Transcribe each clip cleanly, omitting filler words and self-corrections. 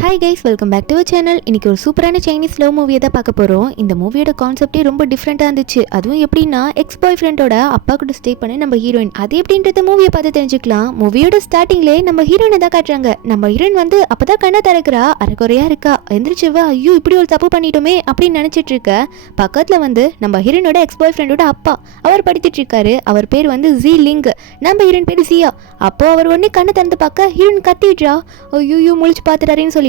Hi guys, welcome back to our channel. இன்றைக்கி ஒரு சூப்பரான சைனீஸ் லவ் மூவியை தான் பார்க்க போகிறோம். இந்த மூவியோட கான்செப்டே ரொம்ப டிஃப்ரெண்ட்டாக இருந்துச்சு. அதுவும் எப்படின்னா, எக்ஸ் பாய் ஃப்ரெண்டோட அப்பா கூட ஸ்டே பண்ண நம்ம ஹீரோயின். அது எப்படின்றத மூவியை பார்த்து தெரிஞ்சுக்கலாம். மூவியோட ஸ்டார்டிங்லேயே நம்ம ஹீரோயினை தான் காட்டுறாங்க. நம்ம ஹீரோயின் வந்து அப்போ தான் கண்ணை திறக்கிறா, அரைக்குறையாக இருக்கா. எந்திரிச்சுவா, ஐயோ இப்படி ஒரு தப்பு பண்ணிட்டோமே அப்படின்னு நினச்சிட்டு இருக்க. பக்கத்தில் வந்து நம்ம ஹீரோனோட எக்ஸ் பாய் ஃப்ரெண்டோட அப்பா அவர் படித்துட்டு இருக்காரு. அவர் பேர் வந்து ஜி லிங், நம்ம ஹீரோயின் பேர் ஜியா. அப்போ அவர் உடனே கண்ணை திறந்து பார்க்க ஹீரோயின் கத்திடுறா. ஐயோ முழிச்சு பார்த்துட்டாருன்னு சொல்லிட்டு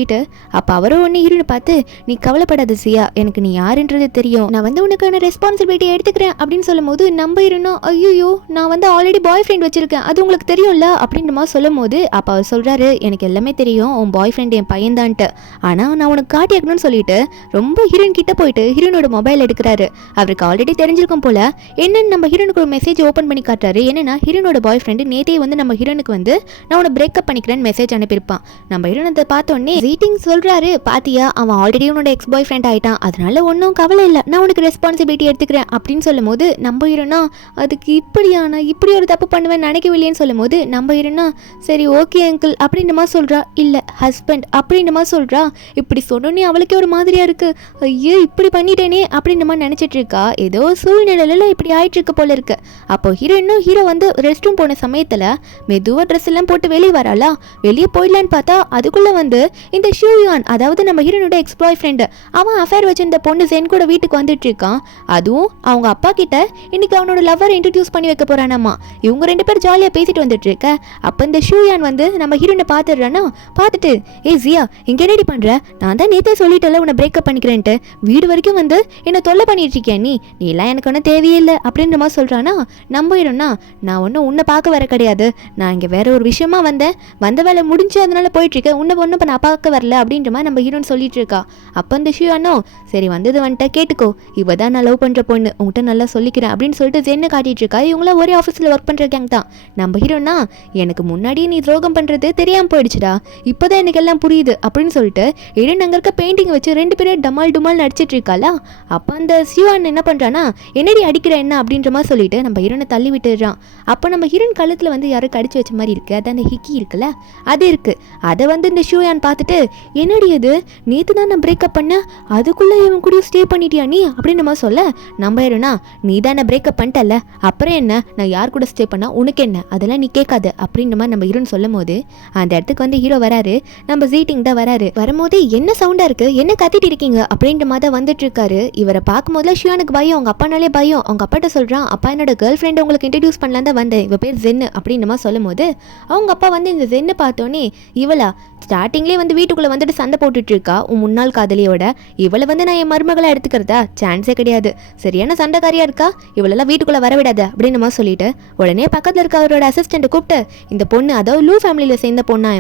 அப்ப அவரும் ஒன்னு ஹீரோனை பார்த்து, நீ கவலைப்படாத சியா, எனக்கு நீ யாருன்றது தெரியும், நான் வந்து உனக்கான ரெஸ்பான்சிபிலிட்டி எடுத்துக்கிறேன் அப்படின்னு சொல்லும் போது நம்ம ஹீரோனும், ஐயோ நான் வந்து ஆல்ரெடி பாய் ஃப்ரெண்ட் வச்சிருக்கேன், அது உங்களுக்கு தெரியும்ல அப்படின்ற மாதிரி சொல்லும் போது அப்ப அவர் சொல்றாரு, எனக்கு எல்லாமே தெரியும், உன் பாய் ஃப்ரெண்ட் என் பையன் தான்ட்டு, ஆனா நான் உனக்கு காட்டியாக்கணும்னு சொல்லிட்டு ரொம்ப ஹீரோயின் கிட்ட போயிட்டு ஹீரோனோட மொபைல் எடுக்கிறாரு. அவருக்கு ஆல்ரெடி தெரிஞ்சிருக்கும் போல என்னன்னு நம்ம ஹீரோனுக்கு ஒரு மெசேஜ் ஓப்பன் பண்ணி காட்டுறாரு. என்னன்னா, ஹீரோனோட பாய் ஃப்ரெண்டு நேத்தே வந்து நம்ம ஹீரோனுக்கு வந்து நான் உன பிரேக்கப் பண்ணிக்கிறேன்னு மெசேஜ் அனுப்பியிருப்பான். நம்ம ஹீரோனை பார்த்தோன்னே சொல்றாரு, பாத்தியா அவன் ஆல்ரெடி உன்னோட எக்ஸ் பாய் ஃப்ரெண்ட் ஆயிட்டான், அதனால ஒன்றும் கவலை இல்லை, நான் உனக்கு ரெஸ்பான்சிபிலிட்டி எடுத்துக்கிறேன் அப்படின்னு சொல்லும் போது நம்ம ஹீரோனா, அதுக்கு இப்படி ஒரு தப்பு பண்ணுவேன் நினைக்கவில்லைன்னு சொல்லும் போது நம்ம ஹீரோனா, சரி ஓகே அங்கிள் அப்படின்ற மாதிரி சொல்றா. இல்ல ஹஸ்பண்ட் அப்படின்ற மாதிரி சொல்றா. இப்படி சொன்னோன்னே அவளுக்கே ஒரு மாதிரியா இருக்கு. ஐயோ இப்படி பண்ணிட்டேனே அப்படின்ற மாதிரி நினைச்சிட்டு இருக்கா. ஏதோ சூழ்நிலையில இப்படி ஆயிட்டு இருக்க போல இருக்கு. அப்போ ஹீரோ வந்து ரெஸ்ட் ரூம் போன சமயத்துல மெதுவா ட்ரெஸ் எல்லாம் போட்டு வெளியே வராளா. வெளியே போயிடலான்னு பார்த்தா அதுக்குள்ள வந்து இந்த ஷூயான், அதாவது நம்ம ஹீரோனோட எக்ஸ் பாய் ஃப்ரெண்டு, அவன் அஃபேர் வச்சிருந்த பொண்ணு ஜென் கூட வீட்டுக்கு வந்துட்டு இருக்கான். அதுவும் அவங்க அப்பா கிட்ட இன்னைக்கு அவனோட லவ்வர் இன்ட்ரடியூஸ் பண்ணி வைக்க போறானாமா. இவங்க ரெண்டு பேர் ஜாலியா பேசிட்டு வந்துட்டு இருக்க. அப்ப இந்த ஷூயான் வந்து நம்ம ஹீரோனை பாத்துடுறானா. பார்த்துட்டு, ஏ ஜியா இங்க என்னடி பண்ற, நான் தான் நேத்தே சொல்லிட்டல உன்னை பிரேக்கப் பண்ணிக்கிறேன்ட்டு, வீடு வரைக்கும் வந்து என்ன தொல்லை பண்ணிட்டு இருக்கியா நீ எல்லாம் எனக்கு ஒன்றும் தேவையில்லை அப்படின்ற மாதிரி சொல்றானா. நம்ம ஹீரோனா, நான் ஒன்றும் உன்னை பார்க்க வர கிடையாது, நான் இங்க வேற ஒரு விஷயமா வந்தேன், வந்த வேலை முடிஞ்சு அதனால போயிட்டு இருக்கேன், உன்னை ஒன்றும் நான் பார்க்க வரல அப்படின்ற மாதிரி நம்ம ஹீரோன்னு சொல்லிட்டு இருக்கா. அப்போ இந்த ஷூயானோ, சரி வந்தது வந்துட்ட கேட்டுக்கோ, இவ தான் நான் லவ் பண்ற பொண்ணு, உங்ககிட்ட நல்லா சொல்லிக்கிறேன் அப்படின்னு சொல்லிட்டு ஜென்னை காட்டிட்டு இருக்கா. இவங்களாம் ஒரே ஆஃபீஸில் ஒர்க் பண்ற கேங் தான். நம்ம ஹீரோனா, எனக்கு முன்னாடியே நீ துரோகம் பண்றது தெரியாம போயிடுச்சுடா, இப்போதான் எனக்கு எல்லாம் புரியுது அப்படின்னு சொல்லிட்டு இடன் அங்க இருக்க பெயிண்டிங் வச்சு ரெண்டு பேரும் டமால் டுமால் நடிச்சிட்டு இருக்காளா. அப்போ அந்த ஷூயான் என்ன பண்றானா, என்னடி அடிக்கிற என்ன அப்படின்ற மாதிரி சொல்லிட்டு நம்ம ஹீரோனை தள்ளி விட்டுடுறான். அப்போ நம்ம ஹீரோன் கழுத்துல வந்து யாரும் கடிச்சு வச்ச மாதிரி இருக்கு, அது அந்த ஹிக்கி இருக்குல்ல அது இருக்கு. அதை வந்து இந்த ஷூயான் பார்த்துட்டு, என்னடி அது நேற்று தான் நான் பிரேக்கப் பண்ண, அதுக்குள்ளே இவன் கூட ஸ்டே பண்ணிட்டியா நீ அப்படின்னு நம்ம சொல்ல, நம்ம ஹீரோனா, நீ தான் நான் பிரேக்கப் பண்ணிட்டல, அப்புறம் என்ன நான் யார் கூட ஸ்டே பண்ணா உனக்கு என்ன, அதெல்லாம் நீ கேட்காது அப்படின்ற மாதிரி நம்ம ஹீரோன்னு சொல்லும் போது அந்த இடத்துக்கு வந்து ஹீரோ வராரு. நம்ம ஜீட்டிங் தான் வராரு. வரும்போது என்ன சவுண்டா இருக்கு, என்ன கத்திட்டு இருக்கீங்க அப்படின்ற மாதிரி தான் வந்துட்டு இருக்காரு. இவரை பார்க்கும்போதுல ஷியானுக்கு பயம், அவங்க அப்பானாலே பயம். அவங்க அப்பாட்ட சொல்றான், அப்பா என்னோட கேர்ள் ஃப்ரெண்ட் உங்களுக்கு இன்ட்ரடியூஸ் பண்ணலாம் தான் வந்தேன், இவ பேர் ஜென்னு அப்படின்ற மாதிரி சொல்லும் போது அவங்க அப்பா வந்து இந்த ஜென்னு பார்த்தோன்னே, இவளா ஸ்டார்டிங்லேயே வந்து வீட்டுக்குள்ளே வந்துட்டு சண்டை போட்டுட்டு இருக்கா உன் முன்னாள் காதலியோட, இவளை வந்து நான் என் மருமகளை எடுத்துக்கிறதா சான்ஸே கிடையாது, சரியான சண்டைக்காரியா இருக்கா, இவளெல்லாம் வீட்டுக்குள்ளே வரவிடாத அப்படின்னு மாதிரி சொல்லிட்டு உடனே பக்கத்தில் இருக்க அவரோட அசிஸ்டண்ட்டை கூப்பிட்டு, இந்த பொண்ணு அதாவது லூ ஃபேமிலியில் சேர்ந்த பொண்ணா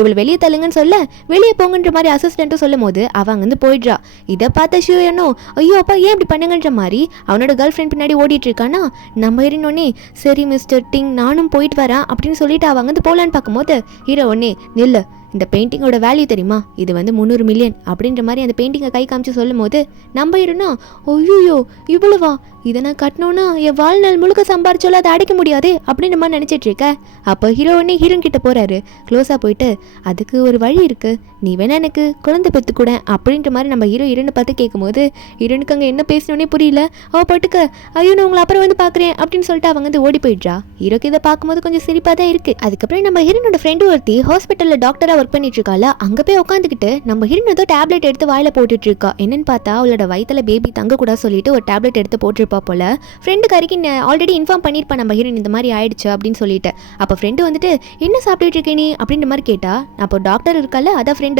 இவள் வெளியே தள்ளுங்கன்னு சொல்ல, வெளியே போங்கன்ற மாதிரி அசிஸ்டண்ட்டும் சொல்லும் போது அவங்க வந்து போயிடுறா. இதை பார்த்த ஷூயனோ, ஐயோ அப்பா ஏன் இப்படி பண்ணுங்கன்ற மாதிரி அவனோட கேர்ள் ஃப்ரெண்ட் பின்னாடி ஓடிட்டு இருக்கானா. நம்ம ஏறினோடனே, சரி மிஸ்டர் டிங் நானும் போயிட்டு வரேன் அப்படின்னு சொல்லிட்டு அவங்க வந்து போகலான்னு பார்க்கும்போது ஹீரோ ஒன்னே, நில்லு, இந்த பெயிண்டிங்கோட வேல்யூ தெரியுமா, இது வந்து 300 மில்லியன் அப்படின்ற மாதிரி அந்த பெயிண்டிங்கை கை காமிச்சு சொல்லும் போது நம்ம இருனா, ஐயோ இவ்வளவா, இதை நான் கட்டணும்னா என் வாழ்நாள் முழுக்க சம்பாரிச்சாலும் அதை அடைக்க முடியாதே அப்படின்ற மாதிரி நினச்சிட்டு இருக்க. அப்போ ஹீரோ உடனே ஹீரோயின் கிட்ட போறாரு. க்ளோஸாக போயிட்டு, அதுக்கு ஒரு வழி இருக்கு, நீ வேணா எனக்கு குழந்தை பெற்று கூட அப்படின்ற மாதிரி நம்ம ஹீரோயினை பார்த்து கேட்கும்போது ஹீரோனுக்கு அங்கே என்ன பேசணுன்னே புரியல. அவள் பட்டுக்க, ஐயோ நான் உங்களை அப்புறம் வந்து பார்க்குறேன் அப்படின்னு சொல்லிட்டு அவங்க வந்து ஓடி போயிடுறா. ஹீரோக்கு இதை பார்க்கும்போது கொஞ்சம் சிரிப்பாக தான் இருக்கு. அதுக்கப்புறம் நம்ம ஹீரோனோட ஃப்ரெண்டு ஒருத்தி ஹாஸ்பிட்டலில் டாக்டராக ஒர்க் பண்ணிட்டு இருக்காளா. அங்கே போய் உட்காந்துக்கிட்டு நம்ம ஹீரோன் ஏதோ டேப்லெட் எடுத்து வாயில போட்டுட்டு இருக்கா. என்னன்னு பார்த்தா அவளோட வயிற்றுல பேபி தங்க கூட சொல்லிட்டு ஒரு டேப்லெட் எடுத்து போட்டிருப்பா போல. ஃப்ரெண்டு கறிக்கு ஆல்ரெடி இன்ஃபார்ம் பண்ணியிருப்பா நம்ம ஹீரோயின் இந்த மாதிரி ஆயிடுச்சு அப்படின்னு சொல்லிட்டு. அப்போ ஃப்ரெண்டு வந்துட்டு, என்ன சாப்பிட்டுட்டு இருக்கே நீ அப்படின்ற மாதிரி கேட்டா. அப்போ டாக்டர் இருக்கல அதான் ஃப்ரெண்டு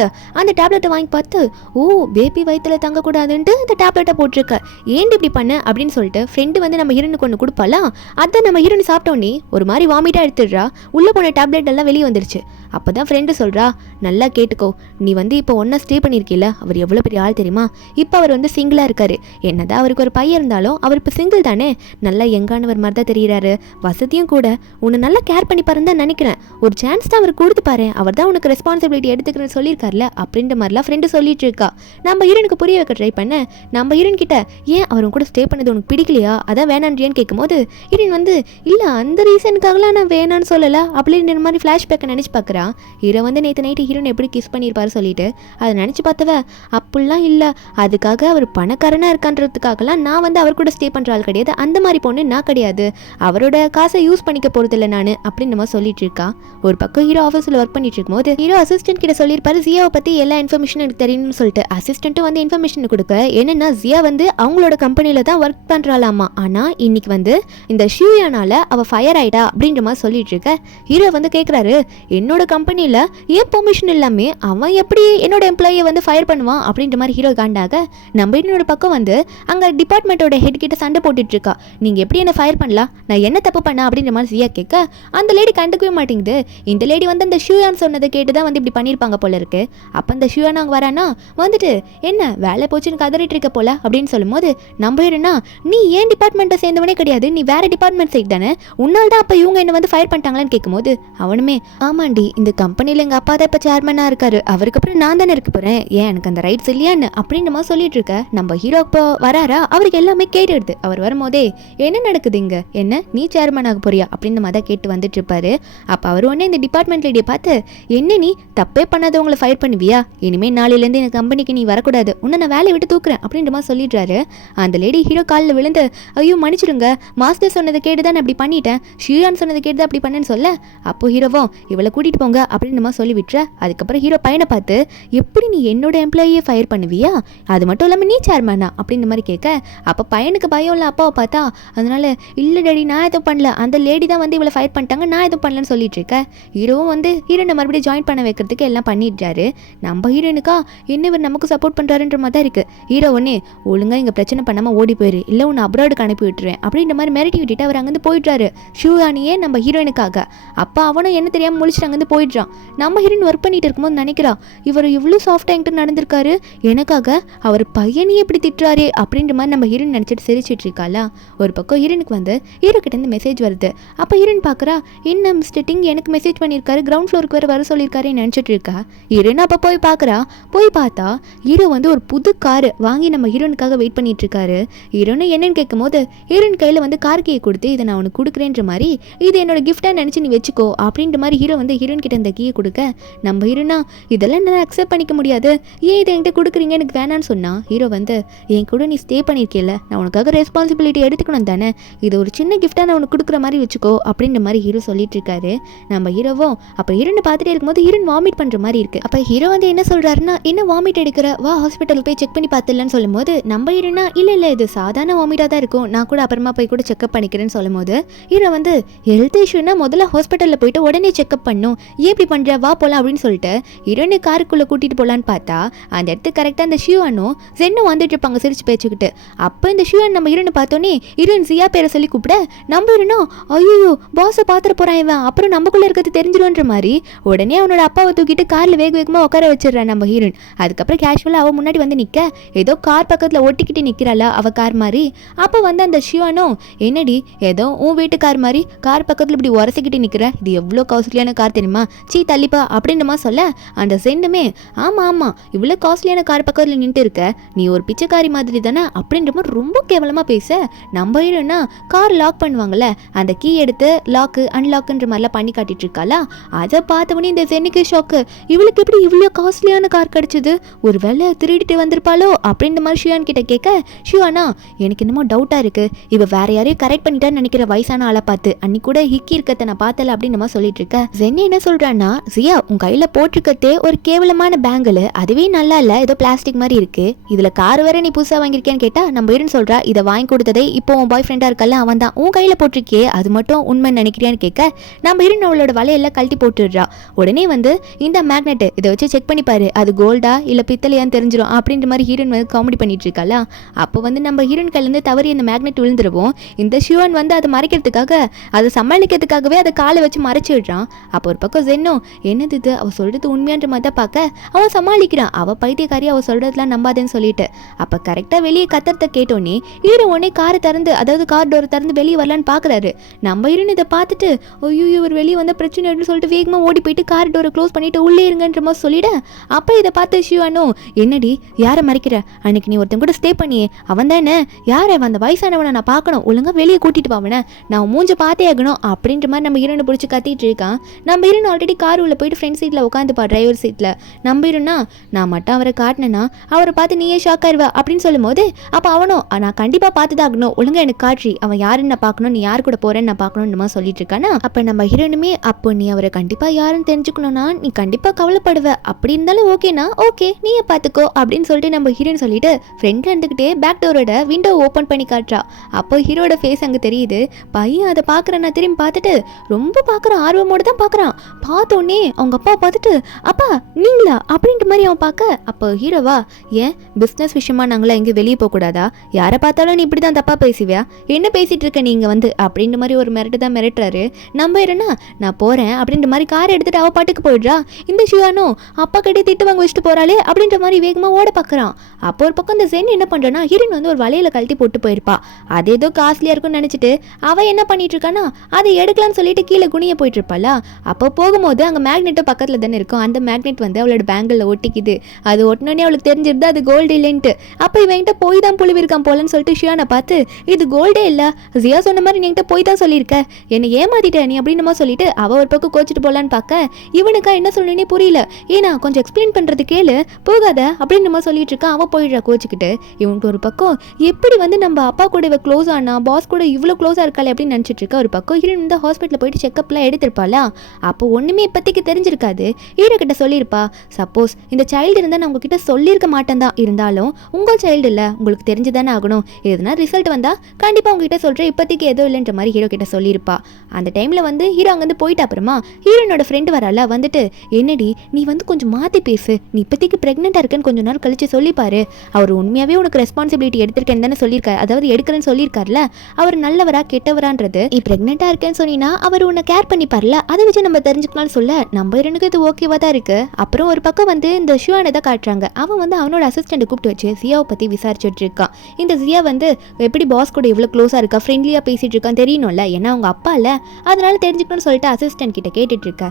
அந்த டேப்லெட்டை வாங்கி பார்த்து, ஓ பேபி வயிற்றுல தங்கக்கூடாதுன்ட்டு இந்த டேப்லெட்டை போட்டிருக்க, ஏன் இப்படி பண்ண அப்படின்னு சொல்லிட்டு ஃப்ரெண்டு வந்து நம்ம ஹீரோனுக்கு ஒன்று கொடுப்பாலாம். அதை நம்ம ஹீரோயின் சாப்பிட்டோன்னே ஒரு மாதிரி வாமிட்டாக எடுத்துடுறா. உள்ளே போன டேப்லெட் எல்லாம் வெளியே வந்துருச்சு. அப்போ தான் ஃப்ரெண்டு சொல்கிறா, நல்லா கேட்டுக்கோ, நீ வந்து இப்போ ஒன்றா ஸ்டே பண்ணியிருக்கீல்ல, அவர் எவ்வளோ பெரிய ஆள் தெரியுமா, இப்போ அவர் வந்து சிங்கிளாக இருக்காரு, என்னதான் அவருக்கு ஒரு பையன் இருந்தாலும் அவர் இப்போ சிங்கிள் தானே, நல்லா யங்கானவர் மாதிரி தான் தெரிகிறாரு, வசதியும் கூட, உன்னை நல்லா கேர் பண்ணி பாருன்னு தான் நினைக்கிறேன், ஒரு சான்ஸ் தான் அவருக்கு கொடுத்து பாரு, அவர் தான் உனக்கு ரெஸ்பான்சிபிலிட்டி எடுத்துக்கிறேன்னு சொல்லியிருக்காருல அப்படின்ற மாதிரிலாம் ஃப்ரெண்டு சொல்லிட்டு இருக்கா. நம்ம ஹீரோனுக்கு புரிய வைக்க ட்ரை பண்ண, நம்ம ஹீரோன் கிட்ட, ஏன் அவரும் கூட ஸ்டே பண்ணது உனக்கு பிடிக்கலையா, அதான் வேணான்றியான்னு கேட்கும்போது ஹீரோயின் வந்து, இல்லை அந்த ரீசனுக்காகலாம் நான் வேணான்னு சொல்லலை அப்படின்ற மாதிரி ஃப்ளாஷ்பேக்கை நினச்சி பார்க்குறா. பார்க்குறா ஹீரோ வந்து நேற்று நைட்டு ஹீரோன் எப்படி கிஸ் பண்ணியிருப்பாரு சொல்லிட்டு அதை நினச்சி பார்த்தவ அப்படிலாம் இல்லை, அதுக்காக அவர் பணக்காரனாக இருக்கான்றதுக்காகலாம் நான் வந்து அவர் கூட ஸ்டே பண்ணுற ஆள் கிடையாது, அந்த மாதிரி பொண்ணு நான் கிடையாது, அவரோட காசை யூஸ் பண்ணிக்க போகிறதில்ல நான் அப்படின்னு நம்ம சொல்லிட்டு இருக்கா. ஒரு பக்கம் ஹீரோ ஆஃபீஸில் ஒர்க் பண்ணிட்டு இருக்கும்போது ஹீரோ அசிஸ்டன்ட் கிட்ட சொல்லியிருப்பாரு ஜியாவை பற்றி எல்லா இன்ஃபர்மேஷனும் எனக்கு தெரியும்னு சொல்லிட்டு. அசிஸ்டண்ட்டும் வந்து இன்ஃபர்மேஷன் கொடுக்க என்னன்னா ஜியா வந்து அவங்களோட கம்பெனியில் தான் ஒர்க் பண்ணுறாளாமா, ஆனால் இன்னைக்கு வந்து இந்த ஷியூயானால அவள் ஃபயர் ஆயிட்டா அப்படின்ற மாதிரி சொல்லிட்டு இருக்க. ஹீரோ வந்து கேட்குறாரு என்னோட கம்பெனியில் ஏன் பெர்மிஷன் இல்லாமே அவன் எப்படி என்னோட எம்ப்ளாயை வந்து ஃபயர் பண்ணுவான் அப்படின்ற மாதிரி ஹீரோ காண்டாக. நம்ம என்னோட பக்கம் வந்து அங்கே டிபார்ட்மெண்ட்டோட ஹெட் கிட்ட சண்டை போட்டுட்டு இருக்கா, நீங்கள் எப்படி என்ன ஃபயர் பண்ணலாம், நான் என்ன தப்பு பண்ண அப்படின்ற மாதிரி ஜியா கேட்க அந்த லேடி கண்டுக்கவே மாட்டேங்குது. இந்த லேடி வந்து அந்த ஷியூயான் சொன்னதை கேட்டு தான் வந்து இப்படி பண்ணியிருப்பாங்க போல இருக்கு. அப்போ அந்த ஷியூயான் அங்கே வரானா வந்துட்டு என்ன வேலை போச்சுன்னு கதறிட்டு இருக்க போல அப்படின்னு சொல்லும்போது நம்ம இருனா நீ ஏன் டிபார்ட்மெண்ட்டை சேர்ந்தவனே கிடையாது, நீ வேற டிபார்ட்மெண்ட் சைட் தானே, உன்னால் தான் அப்போ இவங்க என்ன வந்து ஃபயர் பண்ணிட்டாங்களான்னு கேட்கும்போது அவனுமே ஆமாண்டி இந்த கம்பெனியில் எங்கள் அப்பா தான் இப்போ சேர்மனாக இருக்காரு, அவருக்கு அப்புறம் நான் தானே இருக்க போகிறேன், ஏன் எனக்கு அந்த ரைட்ஸ் இல்லையான்னு அப்படின்ற மாதிரி சொல்லிட்டு இருக்க. நம்ம ஹீரோ இப்போ வராரா அவருக்கு எல்லாமே கேட்டுடுது. அவர் வரும்போதே என்ன நடக்குது இங்கே, என்ன நீ சேர்மன் ஆக போறியா அப்படின்ற மாதிரி தான் கேட்டு வந்துட்டு இருப்பாரு. அப்போ அவர் உடனே இந்த டிபார்ட்மெண்ட் லேடியை பார்த்து என்ன நீ தப்பே பண்ணாதவங்களை ஃபயர் பண்ணுவியா, இனிமேல் நாளையிலேருந்து எனக்கு கம்பெனிக்கு நீ வரக்கூடாது, உன்னை நான் வேலையை விட்டு தூக்குறேன் அப்படின்ற மாதிரி சொல்லிடுறாரு. அந்த லேடி ஹீரோ காலில் விழுந்து ஐயோ மன்னிச்சிடுங்க, மாஸ்டர் சொன்னதை கேட்டு தான் அப்படி பண்ணிட்டேன், ஷியூயான் சொன்னதை கேட்டு தான் அப்படி பண்ணேன்னு சொல்ல. அப்போ ஹீரோவும் இவளை கூட்டிட்டு போங்க அப்படின்ற மாதிரி சொல்லி விட்டுற. அதுக்கப்புறம் ஹீரோ பையனை பார்த்து எப்படி நீ என்னோட எம்ப்ளாயியை ஃபயர் பண்ணுவியா, அது மட்டும் இல்லாமல் நீ சேர்மேனா அப்படின்ற மாதிரி கேட்க. அப்போ பையனுக்கு பயம் இல்லை அப்பாவை பார்த்தா, அதனால இல்லை டேடி நான் எதுவும் பண்ணல, அந்த லேடி தான் வந்து இவளை ஃபயர் பண்ணிட்டாங்க, நான் எதுவும் பண்ணலன்னு சொல்லிட்டு இருக்கேன். ஹீரோவும் வந்து ஹீரோனை மறுபடியும் ஜாயின் பண்ண வைக்கிறதுக்கு எல்லாம் பண்ணிடுறாரு. நம்ம ஹீரோனுக்கா என்ன இவர் நமக்கு சப்போர்ட் பண்ணுறாருன்ற மாதிரி தான் இருக்குது. ஹீரோ ஒன்னே ஒழுங்காக இங்கே பிரச்சனை பண்ணாமல் ஓடி போயிரு, இல்லை உன்னை அப்ராடுக்கு அனுப்பி விட்டுருவேன் அப்படின்ற மாதிரி மிரட்டி விட்டுட்டு அவர் அங்கேருந்து போயிடுறாரு ஷியூயானியே நம்ம ஹீரோயினுக்காக. அப்போ அவனும் என்ன தெரியாமல் முழிச்சிட்டு அங்கேருந்து போயிடுறான். நம்ம ஹீரோயின் ஒர்க் பண்ணிட்டு இருக்கும்போது நினைக்கிறா இவர் இவ்வளோ சாஃப்டாக என்கிட்ட நடந்திருக்காரு, எனக்காக அவர் பையனையே இப்படி திட்டுறாரு அப்படின்ற மாதிரி நம்ம ஹீரோயின் நினச்சிட்டு சிரிச்சிட்டு இருக்காளா. ஒரு பக்கம் ஹீரோனுக்கு வந்து ஹீரோ கிட்டேருந்து மெசேஜ் வருது. அப்போ ஹீரோயின் பார்க்குறா என்ன மிஸ்டர் டிங் எனக்கு மெசேஜ் பண்ணியிருக்காரு, கிரவுண்ட் ஃப்ளோருக்கு வேறு வர சொல்லியிருக்காரு நினச்சிட்டு இருக்கா. ஹீரோயின் அப்போ போய் பார்க்குறா. போய் பார்த்தா ஹீரோ வந்து ஒரு புது காரு வாங்கி நம்ம ஹீரோனுக்காக வெயிட் பண்ணிட்டு இருக்காரு. ஹீரோனு என்னன்னு கேட்கும்போது ஹீரோயின் கையில் வந்து கார் கீயை கொடுத்து இதை நான் உனக்கு கொடுக்குறேன்ற மாதிரி, இது என்னோட கிஃப்டாக நினச்சி நீ வச்சுக்கோ அப்படின்ற மாதிரி ஹீரோ வந்து ஹீரோயின் கிட்ட இந்த கீயை கொடுக்க. நம்ம ஹீரோனா இதெல்லாம் நான் அக்செப்ட் பண்ணிக்க முடியாது, ஏன் இதை என்கிட்ட கொடுக்குறீங்க எனக்கு வேணான்னு சொன்னா. ஹீரோ வந்து என் கூட நீ ஸ்டே பண்ணியிருக்கேல, நான் உனக்காக ரெஸ்பான்சிபிலிட்டி எடுத்துக்கணும் தானே, இது ஒரு சின்ன கிஃப்டாக நான் உனக்கு கொடுக்குற மாதிரி வச்சுக்கோ அப்படின்ற மாதிரி ஹீரோ சொல்லிட்டு இருக்காரு. நம்ம ஹீரோவும் அப்போ ஹீரோனை பார்த்துட்டே இருக்கும்போது ஹீரோன் வாமிட் பண்ணுற மாதிரி இருக்கு. அப்போ ஹீரோ வந்து என்ன சொல்றாருன்னா என்ன வாமிட் எடுக்கிற, வா ஹாஸ்பிட்டலுக்கு போய் செக் பண்ணி பார்த்துலன்னு சொல்லும்போது நம்ம ஹீரோனா இல்லை இது சாதாரண வாமிட்டாக தான் இருக்கும், நான் கூட அப்புறமா போய் கூட செக்அப் பண்ணிக்கிறேன்னு சொல்லும்போது ஹீரோ வந்து ஹெல்த் இஷ்யூனா முதல்ல ஹாஸ்பிட்டலில் போயிட்டு உடனே செக்அப் பண்ணும், ஏன் இப்படி பண்ணுற வா போகலாம் அப்படின்னு சொல்லிட்டு ஹீரோனை காருக்குள்ளே கூட்டிகிட்டு போகலான்னு பார்த்தா அந்த இடத்துக்கு கரெக்டாக அந்த ஷியூவானும் ஜென்னும் வந்துட்டு இருப்பாங்க சிரிச்சு பேச்சுக்கிட்டு. அப்போ இந்த ஷியூவான் நம்ம ஹீரோனை பார்த்தோன்னே ஹீரோயின் ஜியா பேரை சொல்லி கூப்பிட நம்ம ஹீரோனா ஐயோ பாஸை பார்த்துட்டு போகிறான் இவன், அப்புறம் நமக்குள்ளே இருக்கிறது தெரிஞ்சிடும்ன்ற மாதிரி உடனே அவனோட அப்பாவை தூக்கிட்டு காரில் வேக வேகமாக உட்கார வச்சிடறான் நம்ம ஹீரோயின். அதுக்கப்புறம் கேஷுவலாக அவள் முன்னாடி வந்து நிற்க ஏதோ கார் பக்கத்தில் ஒட்டிக்கிட்டு நிற்கிறாளா அவள் கார் மாதிரி. அப்போ வந்து அந்த ஷியூவானும் என்னடி ஏதோ உன் வீட்டு கார் மாதிரி கார் பக்கத்தில் இப்படி உரசிக்கிட்டு நிற்கிற, இது எவ்வளோ காஸ்ட்லியான கார் தெரியுமா, சீ தள்ளிப்பா அப்படின்றமா சொல்ல அந்த சென்னுமே ஆமாம் இவ்வளோ காஸ்ட்லியான கார் பக்கத்தில் நின்றுட்டு இருக்க, நீ ஒரு பிச்சைக்காரி மாதிரி தானே அப்படின்ற மாதிரி ரொம்ப கேவலமாக பேச. நம்ம ஹீரோனா கார் லாக் பண்ணுவாங்கல்ல அந்த கீ எடுத்து லாக்கு அன்லாக்குன்ற மாதிரிலாம் பண்ணி காட்டிட்டு இருக்காளா. அதை பார்த்தவொடனே இந்த சென்னுக்கு ஷாக்கு, இவளுக்கு எப்படி இவ்வளோ காஸ்ட்லியான கார் கிடச்சிது, ஒரு வேலை திருடிட்டு வந்திருப்பாளோ அப்படின்ற மாதிரி ஷியான் கிட்ட கேட்க ஷியானா எனக்கு என்னமோ டவுட்டாக இருக்குது, இவ வேற யாரையும் கரெக்ட் பண்ணிட்டான்னு நினைக்கிற வயசான ஆளை பார்த்து அன்னைக்கு கூட ஹிக்கி இருக்கத்தை நான் பார்த்தல அப்படின்னு நம்ம சொல்லிட்டு இருக்க. ஜென்னி என்ன சொல்கிறான்னா ஜியா உன் கையில் போட்டிருக்கத்தே ஒரு கேவலமான பேங்கிள், அதுவே நல்லா இல்லை ஏதோ பிளாஸ்டிக் மாதிரி இருக்கு, இதில் கார் வேற நீ புதுசாக வாங்கியிருக்கேன்னு கேட்டால் நம்ம ஹீரோன்னு சொல்கிறா இதை வாங்கி கொடுத்ததே இப்போ உன் பாய் ஃப்ரெண்டாக இருக்கல அவன் தான், உன் கையில் போட்டிருக்கே அது மட்டும் உண்மை நினைக்கிறியான்னு கேட்க நம்ம ஹீரோன் அவளோட வலையெல்லாம் கழட்டி போட்டுடுறா. உடனே வந்து இந்த மேக்னெட் இதை வச்சு செக் பண்ணி பாரு அது கோல்டா இல்லை பித்தளையான்னு தெரிஞ்சிடும் அப்படின்ற மாதிரி ஹீரோன் வந்து காமெடி பண்ணிட்டு இருக்காளா. அப்போ வந்து நம்ம ஹீரோன் கையிலேருந்து தவறி அந்த மேக்னெட் விழுந்துருவோம். இந்த ஷிவான் வந்து அதை மறைக்கிறதுக்காக அதை சமாளிக்கிறதுக்காகவே அதை காலை வச்சு மறைச்சிடுறான். அப்போ ஒரு பக்கம் ஜென்னோ என்னது இது அவள் சொல்கிறது உண்மையான்ற மாதிரி தான் பார்க்க அவன் சமாளிக்கிறான், அவள் பைத்தியக்காரி அவள் சொல்கிறதுலாம் நம்பாதேன்னு சொல்லிட்டு. அப்போ கரெக்டாக வெளியே கத்துறத கேட்டோன்னே ஹீரோ உடனே காரை திறந்து அதாவது கார் டோரை திறந்து வெளியே வரலான்னு பார்க்குறாரு. நம்ம ஹீரோன் இதை பார்த்துட்டு ஐயோ இவர் வெளியே வந்த பிரச்சனை அப்படின்னு சொல்லிட்டு வேகமாக ஓடி போயிட்டு கார் டோரை க்ளோஸ் பண்ணிட்டு உள்ளே இருங்கன்ற மாதிரி சொல்லிட. அப்போ இதை பார்த்து ஷிவானோ என்னடி யாரை மறைக்கிற, அன்னைக்கு நீ ஒருத்தன் கூட ஸ்டே பண்ணியே அவன் தானே, யாரை அந்த வயசானவனை நான் பார்க்கணும், ஒழுங்காக வெளியே கூட்டிட்டு போவன நான் மூஞ்ச பார்த்தே ஆகணும் அப்படின்ற மாதிரி நம்ம ஹீரோனை பிடிச்சி கத்திட்டு இருக்கான். நம்ம ஹீரோனை ஆல்ரெடி கார் உள்ள போயிட்டு ஃப்ரண்ட் சீட்ல உட்காந்துப்பா, டிரைவர் சீட்ல. நம்பிருன்னா நான் மட்டும் அவரை காட்டினேன்னா அவரை பார்த்து நீயே ஷாக் ஆயிருவா அப்படின்னு சொல்லும் போது, அப்ப அவனும் நான் கண்டிப்பா பார்த்துதான் ஆகணும், ஒழுங்கா எனக்கு காட்சி, அவன் யாருன்னு நான் பார்க்கணும், நீ யார் கூட போறேன்னு நான் பார்க்கணும்னு சொல்லிட்டு இருக்கானா. அப்ப நம்ம ஹீரோனுமே அப்போ நீ அவரை கண்டிப்பா யாருன்னு தெரிஞ்சுக்கணும்னா நீ கண்டிப்பா கவலைப்படுவ, அப்படி இருந்தாலும் ஓகேனா ஓகே நீயே பார்த்துக்கோ அப்படின்னு சொல்லிட்டு நம்ம ஹீரோன்னு சொல்லிட்டு ஃப்ரெண்ட்ல இருந்துகிட்டே பேக் டோரோட விண்டோ ஓப்பன் பண்ணி காட்டுறா. அப்போ ஹீரோட ஃபேஸ் அங்கே தெரியுது. பையன் அதை பார்க்குறேன் நான் திரும்பி பார்த்துட்டு ரொம்ப பார்க்குற ஆர்வமோடு தான் பார்க்குறான். பார்த்தோன்னே அவங்க அப்பா பார்த்துட்டு அப்பா நீங்களா அப்படின்ற மாதிரி அவன் பார்க்க, அப்போ ஹீரோவா ஏன் பிஸ்னஸ் விஷயமா நாங்களாம் எங்கே வெளியே போகக்கூடாதா, யாரை பார்த்தாலும் நீ இப்படி தான் தப்பாக பேசுவியா, என்ன பேசிகிட்டு இருக்க நீங்கள் வந்து அப்படின்ற மாதிரி ஒரு மிரட்டு தான் மிரட்டுறாரு. நம்ம இருன்னா நான் போகிறேன் அப்படின்ற மாதிரி காரை எடுத்துகிட்டு அவள் பாட்டுக்கு போயிடுறா. இந்த ஷிவானோ அப்பா கிட்டே திட்டு வாங்க வச்சுட்டு போகிறாளே அப்படின்ற மாதிரி வேகமாக ஓட பார்க்குறான். அப்போ ஒரு பக்கம் இந்த சென் என்ன பண்ணுறான்னா ஹீரோயின் வந்து ஒரு வலையில கழட்டி போட்டு போயிருப்பா. அது ஏதோ காஸ்ட்லியாக இருக்கும்னு நினச்சிட்டு அவள் என்ன பண்ணிட்டு இருக்கானா அதை எடுக்கலான்னு சொல்லிட்டு கீழே குனிய போயிட்டு இருப்பாளா. அப்போ போகும்போது அங்கே மேக்னெட்டும் பக்கத்தில் தானே இருக்கும். அந்த மேக்னெட் வந்து அவளோட பேங்கில் ஒட்டிக்குது. அது ஒட்டினோடனே அவளுக்கு தெரிஞ்சிருது அது கோல்டு இல்லைன்ட்டு. அப்போ இவன்கிட்ட போய் தான் புழுவிருக்கான் போலன்னு சொல்லிட்டு ஷியானை பார்த்து இது கோல்டே இல்லை, ஜியா சொன்ன மாதிரி நீங்கிட்ட போய் தான் சொல்லியிருக்க, என்னை ஏமாத்திட்ட நீ அப்படின்னு சொல்லிட்டு அவள் ஒரு பக்கம் கோச்சிட்டு போகலான்னு பார்க்க இவனுக்கா என்ன சொல்லுனே புரியல. ஏன்னா கொஞ்சம் எக்ஸ்பிளைன் பண்ணுறது கேளு போகாத அப்படின்னு சொல்லிட்டு இருக்கான். அவள் போயிடுறா கோச்சிக்கிட்டு. இவனுக்கு ஒரு பக்கம் எப்படி வந்து நம்ம அப்பா கூட இவ க்ளோஸ் ஆனா பாஸ் கூட இவ்வளோ க்ளோஸாக இருக்காளே அப்படின்னு நினச்சிட்டு இருக்கா. ஒரு பக்கம் ஹீரோயின் வந்து ஹாஸ்பிட்டலில் போயிட்டு செக்அப்லாம் எடுத்திருப்பாளா. அப்போ ஒன்றுமே இப்போதைக்கு தெரிஞ்சிருக்காது. ஹீரோ கிட்ட சொல்லியிருப்பா சப்போஸ் இந்த சைல்டு இருந்தால் நான் உங்ககிட்ட சொல்லியிருக்க மாட்டேன் தான், இருந்தாலும் உங்கள் சைல்டு இல்லை உங்களுக்கு தெரிஞ்சுதானே ஆகணும், எதுனா ரிசல்ட் வந்தால் கண்டிப்பாக உங்ககிட்ட சொல்கிறேன், இப்போதைக்கு எதுவும் இல்லைன்ற மாதிரி ஹீரோ கிட்ட சொல்லியிருப்பா. அந்த டைமில் வந்து ஹீரோ அங்கேருந்து போயிட்டு அப்புறமா ஹீரோனோட ஃப்ரெண்டு வரால வந்துட்டு என்னடி நீ வந்து கொஞ்சம் மாற்றி பேசு, நீ இப்போதைக்கு ப்ரெக்னெண்ட்டாக இருக்கேன்னு கொஞ்சம் நாள் கழிச்சு சொல்லிப்பாரு, அவர் உண்மையாகவே உனக்கு ரெஸ்பான்சிபிலிட்டி எடுத்திருக்கேன்னு தானே சொல்லியிருக்காரு, அதாவது எடுக்கிறேன்னு சொல்லியிருக்காருல, அவர் நல்லவரா கெட்டவரான்றது நீ ப்ரெக்னெண்ட்டாக இருக்கேன்னு சொன்னீங்கன்னா அவர் உன்னை கேர் பண்ணிப்பார்ல, அதை வச்சு நம்ம தெரிஞ்சுக்கலாம்னு சொல்ல நம்ம எனக்கு இது ஓகேவா தான் இருக்கு. அப்புறம் ஒரு பக்கம் வந்து இந்த ஷுவானை தான் காட்டுறாங்க. அவன் வந்து அவனோட அசிஸ்டண்ட்டை கூப்பிட்டு வச்சு ஜியாவை பற்றி விசாரிச்சுட்டு இருக்கான். இந்த ஜியா வந்து எப்படி பாஸ் கூட இவ்வளோ க்ளோஸாக இருக்கா, ஃப்ரெண்ட்லியாக பேசிட்டு இருக்கான் தெரியணும்ல, ஏன்னா அவங்க அப்பா இல்லை, அதனால தெரிஞ்சுக்கணும்னு சொல்லிட்டு அசிஸ்டன்ட் கிட்ட கேட்டுட்டு இருக்கா.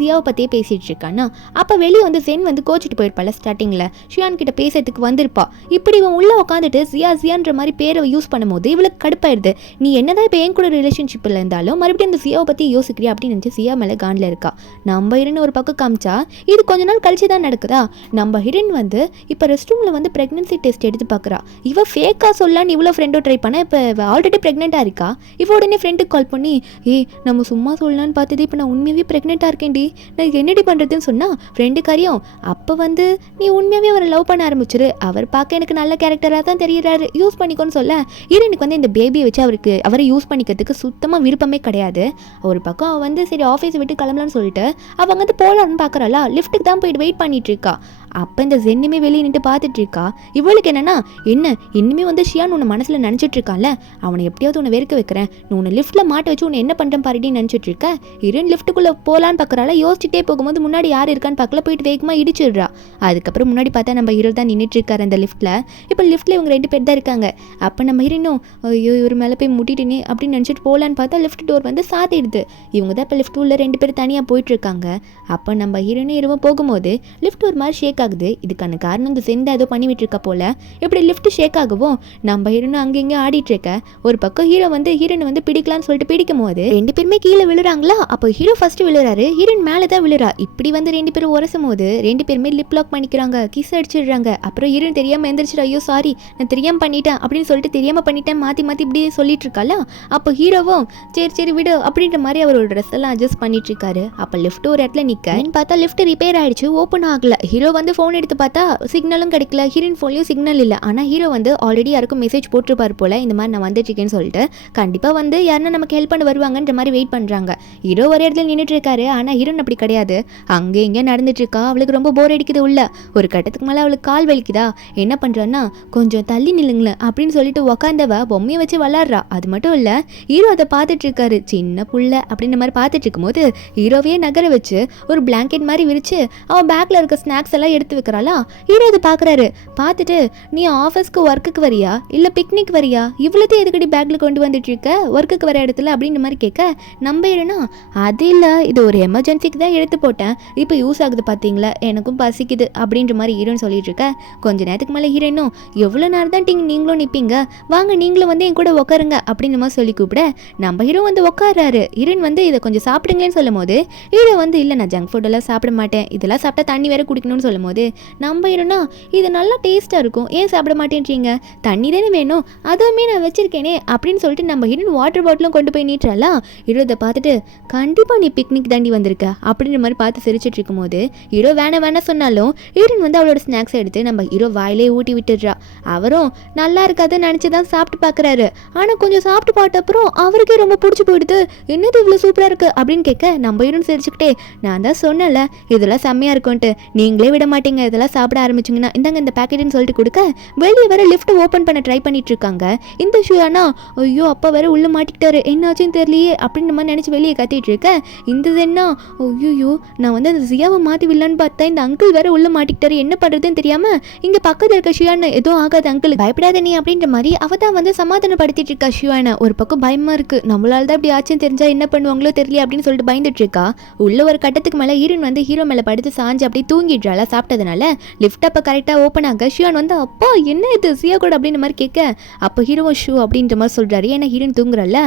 ஜியாவை பற்றியே பேசிட்டு இருக்கான்னா அப்போ வெளியே வந்து சென் வந்து கோச்சிட்டு போயிருப்பாள் ஸ்டார்டிங்கில் ஷியான் கிட்ட பேசுறதுக்கு வந்திருப்பா. இப்படி இவன் உள்ள உட்காந்துட்டு ஜியான்ற மாதிரி பேரை யூஸ் பண்ணும்போது இவளுக்கு கடுப்பாயிருது. நீ என்னதான் இப்போ என் கூட ரிலேஷன்ஷிப்பில் இருந்தாலும் மறுபடியும் அந்த ஜியாவை பற்றி யோசிக்கிறியா அப்படின்னு நினச்சி ஜியா மேலே காண்டில் இருக்கா. நம்ம ஹீரோயின் ஒரு பக்கம் காமிச்சா இது கொஞ்ச நாள் கழிச்சு தான் நடக்குதா. நம்ம ஹீரோயின் வந்து இப்போ ரெஸ்ட் ரூமில் வந்து ப்ரெக்னன்சி டெஸ்ட் எடுத்து பார்க்குறா. இவ ஃபேக்காக சொல்லலான்னு இவ்வளோ ஃப்ரெண்டோ ட்ரை பண்ணா, இப்போ ஆல்ரெடி ப்ரெக்னெண்ட்டாக இருக்கா. இவ உடனே ஃப்ரெண்டுக்கு கால் பண்ணி நம்ம சும்மா சொல்லலான்னு பார்த்தது இப்போ நான் உண்மையாகவே ப்ரெக்னெண்ட்டாக இருக்கேன்டி, நான் என்னடி பண்ணுறதுன்னு சொன்னால் ஃப்ரெண்டுக்காரியும் அப்போ வந்து நீ உண்மையாகவே அவரை லவ் பண்ண ஆரம்பிச்சிரு, அவர் பார்க்க எனக்கு நல்ல கேரக்டராக தான் தெரியுறாரு, யூஸ் பண்ணிக்கோன்னு சொல்ல ஹீரோனுக்கு வந்து இந்த பேபியை வச்சு அவரை யூஸ் பண்ணிக்கிறதுக்கு சுத்தமாக விருப்பமே கிடையாது. ஒரு பக்கம் அவள் வந்து சரி ஆஃபீஸை விட்டு கிளம்பலான்னு சொல்லிட்டு அவங்க வந்து போகலான்னு பார்க்குறாளா, லிஃப்ட்டுக்கு தான் போயிட்டு வெயிட் பண்ணிட்டு இருக்கா. அப்போ இந்த ஜென்னுமே வெளியே நின்று பார்த்துட்டு இருக்கா. இவளுக்கு என்னன்னா என்ன இன்னுமே வந்து ஷியான் உன்னை மனசில் நினச்சிட்டு இருக்கான்ல, அவனை எப்படியாவது உன்னை வெறுக்க வைக்கிறேன், நீ உன்னை லிஃப்ட்டில் மாட்ட வச்சு உன்னை என்ன பண்ணுறேன் பாருடின்னு நினச்சிட்டு இருக்க. ஹீரோயின் லிஃப்ட்டுக்குள்ளே போகலான்னு பார்க்குறாளா, யோசிச்சுட்டே போகும்போது முன்னாடி யார் இருக்கான்னு பார்க்கல, போயிட்டு வேகமாக இடிச்சிடுறா. அதுக்கப்புறம் முன்னாடி பார்த்தா நம்ம ஹீரோ தான் நின்றுட்டு இருக்காரு அந்த லிஃப்ட்டில். இப்போ லிஃப்ட்டில் இவங்க 2 பேர் தான் இருக்காங்க. அப்போ நம்ம ஹீரோனும் ஐயோ இவர் மேலே போய் முட்டிட்டேனே அப்படின்னு நினச்சிட்டு போகலான்னு பார்த்தா லிஃப்ட் டோர் வந்து சாத்திடுது. இவங்க தான் இப்போ லிஃப்ட் உள்ள 2 பேர் தனியாக போயிட்டு இருக்காங்க. அப்போ நம்ம ஹீரோனே இரவும் போகும்போது லிஃப்ட் ஒரு மாதிரி ஷேக் ஆகுது. இதுக்கான காரணம் இந்த செந்தா ஏதோ பண்ணி விட்டு இருக்கா போல. இப்படி லிஃப்ட் ஷேக் ஆகவும் நம்ம ஹீரோனும் அங்கங்கே ஆடிட்டு இருக்க. ஒரு பக்கம் ஹீரோ வந்து ஹீரோனை வந்து பிடிக்கலான்னு சொல்லிட்டு பிடிக்கும் போது 2 பேருமே கீழே விழுறாங்களா. அப்போ ஹீரோ ஃபர்ஸ்ட் விழுறாரு, ஹீரோயின் மேலே தான் விழுறா. இப்படி வந்து 2 பேரும் உரசும் போது 2 பேருமே லிப் லாக் பண்ணிக்கிறாங்க, கிஸ் அடிச்சிடுறாங்க. அப்புறம் ஹீரோயின் தெரியாமல் எந்திரிச்சிட்டு ஐயோ சாரி நான் தெரியாமல் பண்ணிட்டேன் அப்படின்னு சொல்லிட்டு தெரியாமல் பண்ணிட்டேன் மாற்றி மாற்றி இப்படி சொல்லிட்டு இருக்காளா. அப்போ ஹீரோவும் சரி சரி விடு அப்படின்ற மாதிரி அவரோட ட்ரெஸ் எல்லாம் அட்ஜஸ்ட் பண்ணிட்டு இருக்காரு. அப்போ லிஃப்ட் ஒரு இடத்துல நிற்கன்னு பார்த்தா லிஃப்ட் ரிப்பேர் ஆயிடுச்சு, ஓப்பன் ஆகல. ஹீரோ வந்து ஃபோன் எடுத்து பார்த்தா சிக்னலும் கிடைக்கல, ஹீரோயின் ஃபோன்லையும் சிக்னல் இல்லை. ஆனால் ஹீரோ வந்து ஆல்ரெடி யாருக்கும் மெசேஜ் போட்டிருப்பார் போல, இந்த மாதிரி நான் வந்துட்டு இருக்கேன்னு சொல்லிட்டு கண்டிப்பாக வந்து யாருன்னா நமக்கு ஹெல்ப் பண்ண வருவாங்கன்ற மாதிரி வெயிட் பண்ணுறாங்க. ஹீரோ ஒரு இடத்துல நின்றுட்டு இருக்காரு. ஆனால் ஹீரோயின் அப்படி கிடையாது, அங்கே இங்கே நடந்துட்டு இருக்கா. அவளுக்கு ரொம்ப போர் அடிக்குது உள்ள. ஒரு கட்டத்துக்கு மேலே அவளுக்கு கால் வலிக்குதா. என்ன பண்ணுறான்னா கொஞ்சம் தள்ளி நில்லுங்களேன் அப்படின்னு சொல்லிட்டு உக்காந்தவ பொம்மையை வச்சு விளாட்றா. அது மட்டும் இல்லை ஹீரோ அதை பார்த்துட்டு இருக்காரு, சின்ன புள்ள அப்படின்ற மாதிரி பார்த்துட்டு இருக்கும்போது ஹீரோவையே நகர வச்சு ஒரு பிளாங்கெட் மாதிரி விரிச்சு அவன் பேக்கில் இருக்க ஸ்நாக்ஸ் எல்லாம் எடுத்து வைக்கிறாளா. ஹீரோ அதை பாக்குறாரு. பார்த்துட்டு நீ ஆஃபீஸ்க்கு ஒர்க்குக்கு வரியா இல்ல பிக்னிக் வரியா, இவ்வளோத்தையும் எதுக்கடி பேக்ல கொண்டு வந்துட்டு இருக்க ஒர்க்குக்கு வர இடத்துல அப்படின்ற மாதிரி கேட்க, நம்ம ஹீரோனா அது இல்ல இது ஒரு எமர்ஜென்சிக்கு தான் எடுத்து போட்டேன், இப்போ யூஸ் ஆகுது பாத்தீங்களா, எனக்கும் பசிக்குது அப்படின்ற மாதிரி ஹீரோன்னு சொல்லிட்டு இருக்க. கொஞ்ச நேரத்துக்கு மேலே ஹீரோனும் எவ்வளோ நேரம் தான் நீங்களும் நிற்பீங்க, வாங்க நீங்களும் வந்து என் கூட உட்காருங்க அப்படின்ற மாதிரி சொல்லி கூப்பிட நம்ம ஹீரோ வந்து உட்காராரு. ஹீரோன் வந்து இதை கொஞ்சம் சாப்பிடுங்களேன்னு சொல்லும் போது ஹீரோ வந்து இல்லை நான் ஜங்க் ஃபுட் எல்லாம் சாப்பிட மாட்டேன், இதெல்லாம் சாப்பிட்டா தண்ணி வேற குடிக்கணும்னு சொல்லும் போது நம்ம ஹீரோனா இது நல்லா டேஸ்ட்டாக இருக்கும், ஏன் சாப்பிட மாட்டேன்றீங்க, தண்ணி தானே வேணும், அதுவுமே நான் வச்சிருக்கேனே அப்படின்னு சொல்லிட்டு நம்ம ஹீரோன் வாட்டர் பாட்டிலும் கொண்டு போய் நீட்டுறாளா. ஹீரோ இதை பார்த்துட்டு கண்டிப்பாக நீ பிக்னிக் தாண்டி வந்திருக்க அப்படின்ற மாதிரி பார்த்து சிரிச்சிட்டு இருக்கும் போது ஹீரோ வேணாம் சொன்னாலும் ஹீரோன் வந்து அவளோட ஸ்நாக்ஸ் எடுத்து நம்ம ஹீரோ வாயிலே ஊட்டி விட்டுடுறா. அவரும் நல்லா இருக்காதுன்னு நினச்சி தான் சாப்பிட்டு பார்க்குறாரு. ஆனால் கொஞ்சம் சாப்பிட்டு பார்த்தப்பறம் அவருக்கே ரொம்ப பிடிச்சி போயிடுது. என்னது இவ்வளோ சூப்பராக இருக்குது அப்படின்னு கேட்க நம்ம ஹீரோன் சிரிச்சுக்கிட்டே நான் தான் சொன்னல இதெல்லாம் செம்மையாக இருக்கும்ன்ட்டு, நீங்களே விட மாட்டீங்க இதெல்லாம் சாப்பிட ஆரம்பிச்சிங்கன்னா இந்தாங்க இந்த பேக்கெட்டுன்னு சொல்லிட்டு கொடுக்க வெளியே வேற லிஃப்ட் ஓப்பன் பண்ண ட்ரை பண்ணிட்டு இருக்காங்க. இந்த ஷூனா ஐயோ அப்பா வேற உள்ள மாட்டிக்கிட்டாரு என்னாச்சுன்னு தெரியலையே அப்படின்ற மாதிரி நினச்சி வெளியே கத்திட்டு இருக்க. இந்த என்ன ஐயோ நான் வந்து அந்த ஜியாவை மாற்றி விடலான்னு பார்த்தா இந்த அங்கிள் வேற உள்ள மாட்டிக்கிட்டாரு, என்ன பண்ணுறதுன்னு தெரியாமல் இங்கே பக்கத்தில் இருக்க ஷியானை எதுவும் ஆகாது அங்கிள் பயப்படாத நீ அப்படின்ற மாதிரி அவ தான் வந்து சமாதானப்படுத்திட்டு இருக்கா ஷியானை. ஒரு பக்கம் பயமா இருக்கு, நம்மளால தான் இப்படி ஆச்சுன்னு தெரிஞ்சா என்ன பண்ணுவாங்களோ தெரியல அப்படின்னு சொல்லிட்டு பயந்துட்டு இருக்கா. உள்ள ஒரு கட்டத்துக்கு மேலே ஹீரோன் வந்து ஹீரோ மேலே படுத்து சாஞ்சு அப்படி தூங்கிடுறாளா சாப்பிட்டதுனால. லிஃப்ட் அப்போ கரெக்டாக ஓப்பன் ஆக ஷியான் வந்து அப்பா என்ன இது சியா கூட அப்படின்ற மாதிரி கேட்க அப்போ ஹீரோ ஷூ அப்படின்ற மாதிரி சொல்றாரு. ஏன்னா ஹீரோன் தூங்குறல்ல.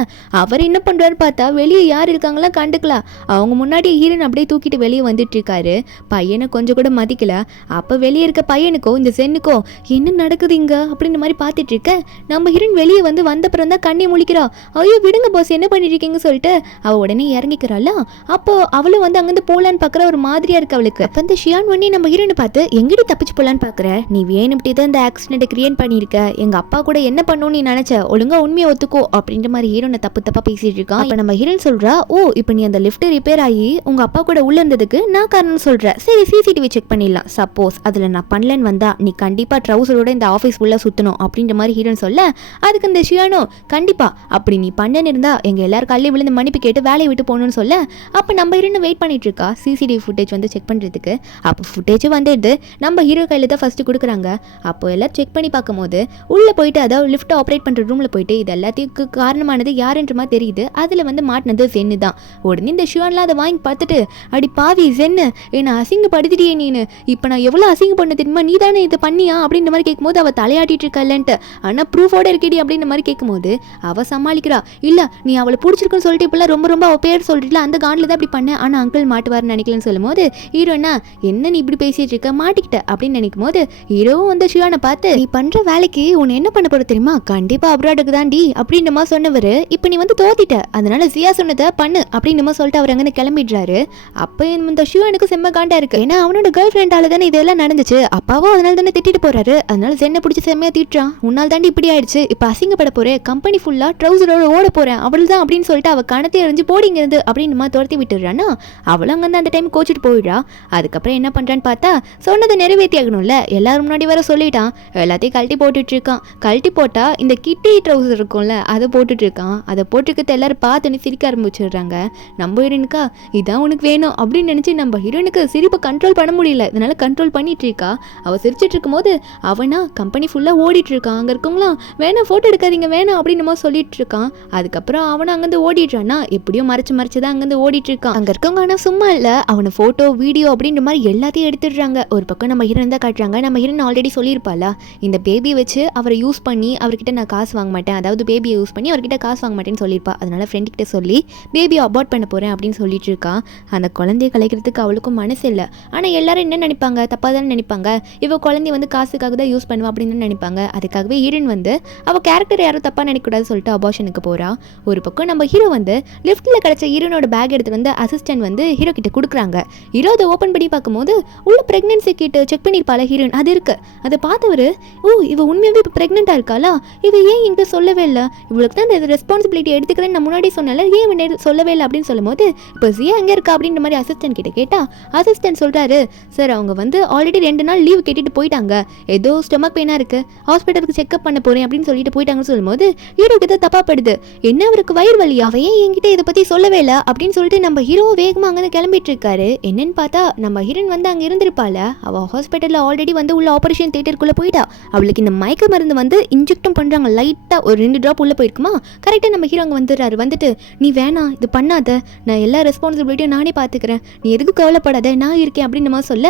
அவர் என்ன பண்றாரு பார்த்தா வெளியே யார் இருக்காங்களா கண்டுக்கலாம், அவங்க முன்னாடி ஹீரோன் அப்படியே தூக்கிட்டு வெளியே வந்துட்டு இருக்காரு. பையனை கொஞ்சம் கூட மதிக்கல. அப்போ வெளியே இருக்க பையனுக்கோ இந்த சென்னுக்கோ என்ன நடக்குது இங்க அப்படின்ற மாதிரி பார்த்துட்டு இருக்க. நம்ம ஹீரோன் வெளியே வந்து வந்தப்புறம் தான் கண்ணை முழிக்கிறா. ஐயோ விடுங்க பாஸ் என்ன பண்ணிட்டு இருக்கீங்கன்னு சொல்லிட்டு அவ உடனே இறங்கிக்கிறாள. அப்போ அவளும் வந்து அங்கிருந்து போலான்னு பார்க்குற ஒரு மாதிரியா இருக்கு அவளுக்கு. அப்போ இந்த ஷியான் பண்ணி நம்ம ஹீரோனை பார்த்து எங்கடி தப்பிச்சு போலான்னு பார்க்குற, நீ வேணும்ட்டு தான் இந்த ஆக்சிடென்ட்டை கிரியேட் பண்ணியிருக்க, எங்க அப்பா கூட என்ன பண்ணணும்னு நீ நினைச்ச, ஒழுங்கா உண்மையை ஒத்துக்கோ அப்படின்ற மாதிரி ஹீரோனை தப்பா பேசிட்டு இருக்கான். அப்போ நம்ம ஹீரோன் சொல்றா ஓ இப்போ நீ அந்த லிஃப்ட் ரிப்பேர் ஆகி உங்க அப்பா கூட உள்ள இருந்ததுக்கு நான் காரணம் சொல்றேன், சரி சிசிடிவி செக் பண்ணிடலாம், சப்போஸ் அதுல நான் பண்ணலன்னு வந்தா நீ கண்டிப்பா ட்ரௌசரோட இந்த ஆஃபீஸ் உள்ள சுத்தணும் அப்படின்ற மாதிரி ஹீரோன் சொல்ல அதுக்கு இந்த ஷியானோ கண்டிப்பா அப்படி நீ பண்ணன்னு இருந்தா எங்க எல்லாரும் கல்லே விழுந்து மன்னிப்பு கேட்டு வேலையை விட்டு போகணும்னு சொல்ல அப்போ நம்ம ஹீரோன் வெயிட் பண்ணிட்டு இருக்கா சிசிடிவி ஃபுட்டேஜ் வந்து செக் பண்றதுக்கு. அப்போ ஃபுட்டேஜ் வந்துடுது நம்ம ஹீரோ கையில தான் ஃபர்ஸ்ட் கொடுக்குறாங்க. அப்போ எல்லாரும் செக் பண்ணி பார்க்கும்போது உள்ள போயிட்டு அதாவது லிஃப்ட் ஆப்ரேட் பண்ற ரூம்ல போயிட்டு இது எல்லாத்துக்கும் காரணமானது யாருன்ற மாதிரி தெரியுது. அதுல வந்து மாட்டினது சென்னு தான். உடனே இந்த ஷியான்லாம் அதை வாங்கி பார்த்துட்டு அடி பாவி சென்னு என்னை அசிங்கப்படுத்திட்டியே நீனு, இப்போ நான் எவ்வளோ அசிங்கம் பண்ண தெரியுமா, நீ தானே இதை பண்ணியா அப்படின்ற மாதிரி கேட்கும்போது அவள் தலையாட்டிட்டு இருக்கலன்ட்டு ஆனால் ப்ரூஃபோட இருக்கடி அப்படின்ற மாதிரி கேட்கும்போது அவள் சமாளிக்கிறா. இல்லை நீ அவளை பிடிச்சிருக்குன்னு சொல்லிட்டு இப்பெல்லாம் ரொம்ப அவள் பேர் சொல்லிட்டுல அந்த காண்டில் தான் அப்படி பண்ணேன், ஆனால் அங்கிள் மாட்டுவார்னு நினைக்கலன்னு சொல்லும் போது ஹீரோனா என்ன நீ இப்படி பேசிட்டு இருக்க மாட்டிக்கிட்ட அப்படின்னு நினைக்கும் போது ஹீரோவும் வந்து ஷியானை பார்த்து நீ பண்ற வேலைக்கு உன்னை என்ன பண்ண போற தெரியுமா, கண்டிப்பா அப்ராடுக்கு தாண்டி அப்படின்ற மாதிரி சொன்னவர் இப்போ நீ வந்து தோத்திட்ட, அதனால சியா சொன்னதை பண்ணு அப்படின்னு சொல்லிட்டு அவர் அங்கே கிளம்பிடுறாரு. அப்போ இந்த ஷியானுக்கு செம்ம காண்டா இருக்கு. ஏன்னா அவனோட கேர்ள் ஃப்ரெண்டால தானே இதெல்லாம் நடந்துச்சு, அப்பாவும் அதனால தானே திட்டிட்டு போறாரு, அதனால சென்னை பிடிச்சி செம்மையா திட்டுறான், உன்னால் தாண்டி இப்படி ஆயிடுச்சு, இப்போ அசிங்கப்பட போறேன், கம்பெனி ஃபுல்லா ட்ரௌசரோட ஓட போறேன் அவள் தான் அப்படின்னு சொல்லிட்டு அவ கணத்தை எறிஞ்சு போடிங்க இருந்து அப்படின்னு மாதிரி துரத்தி விட்டுறானா. அவளும் அங்கே அந்த டைம் கோச்சிட்டு போயிடுறா. அதுக்கப்புறம் என்ன பண்றான்னு பார்த்தா சொன்னதை நிறைவேற்றி ஆகணும்ல, எல்லாரும் முன்னாடி வர சொல்லிட்டான், எல்லாத்தையும் கழட்டி போட்டுட்டு இருக்கான். கழட்டி போட்டா இந்த கிட்டி ட்ரௌசர் இருக்கும்ல அதை போட்டுட்டு இருக்கான். அதை போட்டுக்கிட்டு எல்லாரும் பார்த்துன்னு சிரிக்க ஆரம்பிச்சிடுறாங்க. நம்ம ஹீரோனுக்கா இதான் உனக்கு வேணும் அப்படின்னு நினைச்சு நம்ம ஹீரோனுக்கு சிரிப்பை கண்ட்ரோல் பண்ண முடியல, இதனால கண்ட்ரோல் பண்ணிட்டு இருக்கா. அவள் சிரிச்சிட்டு இருக்கும் போது அவனா கம்பெனி ஃபுல்லாக ஓடிட்டு இருக்கான். அங்கே இருக்கவங்களாம் வேணாம் ஃபோட்டோ எடுக்காதீங்க வேணாம் அப்படின்னு சொல்லிட்டு இருக்கான். அதுக்கப்புறம் அவனை அங்கேருந்து ஓடிடுறான்னா எப்படியும் மறைச்சு தான் அங்கேருந்து ஓடிட்டு இருக்கான். அங்கே இருக்கவங்க ஆனால் சும்மா இல்லை அவனை ஃபோட்டோ வீடியோ அப்படின்ற மாதிரி எல்லாத்தையும் எடுத்துடுறாங்க. ஒரு பக்கம் நம்ம ஹீரோன் தான் காட்டுறாங்க. நம்ம ஹீரோன் ஆல்ரெடி சொல்லியிருப்பாளா இந்த பேபியை வச்சு அவரை யூஸ் பண்ணி அவர்கிட்ட நான் காசு வாங்க மாட்டேன், அதாவது பேபியை யூஸ் பண்ணி அவர்கிட்ட காசு வாங்க மாட்டேன்னு சொல்லியிருப்பா. அதனால ஃப்ரெண்ட் கிட்ட சொல்லி பேபியை அபார்ட் பண்ண போறேன் அப்படின்னு சொல்லிட்டு இருக்கான். அந்த குழந்தைய கலைக்கிறதுக்கு அவளுக்கும் மனசு இல்லை. ஆனால் எல்லாரும் என்ன நினைப்பாங்க, தப்பாக தானே நினைப்பாங்க, இவ குழந்தைய வந்து காசுக்காக தான் யூஸ் பண்ணுவா அப்படின்னு நினைப்பாங்க. அதுக்காகவே ஹீரோன் வந்து அவள் கேரக்டர் யாரும் தப்பாக நினைக்கக்கூடாது சொல்லிட்டு அபார்ஷனுக்கு போறா. ஒரு பக்கம் நம்ம ஹீரோ வந்து லிஃப்ட்ல கிடைச்ச ஹீரோனோட பேக் எடுத்து வந்து அசிஸ்டன்ட் வந்து ஹீரோ கிட்ட கொடுக்குறாங்க. ஹீரோ அதை ஓப்பன் பண்ணி பார்க்கும்போது உள்ள பிரெக்னன்சி கிட்ட செக் பண்ணியிருப்பாள ஹீரோன் அது இருக்கு. அதை பார்த்தவர் ஓ இவ உண்மையாகவே இப்போ ப்ரெக்னெண்ட்டாக இருக்காளா, இவ ஏன் என்கிட்ட சொல்லவே இல்லை, இவளுக்கு தான் இந்த ரெஸ்பான்சிபிலிட்டி எடுத்துக்கிறேன்னு நான் முன்னாடி சொன்னால ஏன் இவன் சொல்லவே இல்லை அப்படின்னு சொல்லும் போது இப்போ ஜியா எங்கே இருக்கா அப்படின்ற மாதிரி அசிஸ்டன்ட் கிட்ட கேட்டா அசிஸ்டன்ட் சொல்றாரு சார் அவங்க வந்து ஆல்ரெடி 2 நாள் லீவ் கேட்டுட்டு போயிட்டாங்க, ஏதோ ஸ்டொமக் பெயினா இருக்கு ஹாஸ்பிட்டலுக்கு செக்அப் பண்ண போறேன் அப்படின்னு சொல்லிட்டு போயிட்டாங்கன்னு சொல்லும்போது ஹீரோக்கு தான் தப்பா படுது, என்ன அவருக்கு வயிறு வலி அவையே என்கிட்ட இதை பத்தி சொல்லவே இல்லை அப்படின்னு சொல்லிட்டு நம்ம ஹீரோ வேகமாக அங்கே கிளம்பிட்டு இருக்காரு. என்னன்னு பார்த்தா நம்ம ஹீரோன் வந்து அங்கே இருந்திருப்பாள். இருப்பாள். அவள் ஹாஸ்பிட்டலில் ஆல்ரெடி வந்து உள்ள ஆப்ரேஷன் தியேட்டருக்குள்ளே போயிட்டா. அவளுக்கு இந்த மயக்க மருந்து வந்து இன்ஜெக்டும் பண்ணுறாங்க. லைட்டாக ஒரு 2 ட்ராப் உள்ளே போயிருக்குமா. கரெக்டாக நம்ம ஹீரோ அங்கே வந்துடுறாரு. வந்துட்டு நீ வேணாம் இது பண்ணாத, நான் எல்லா ரெஸ்பான்சிபிலிட்டியும் நானே பார்த்துக்கிறேன், நீ எதுக்கு கவலைப்படாத, நான் இருக்கேன் அப்படின்னு நம்ம சொல்ல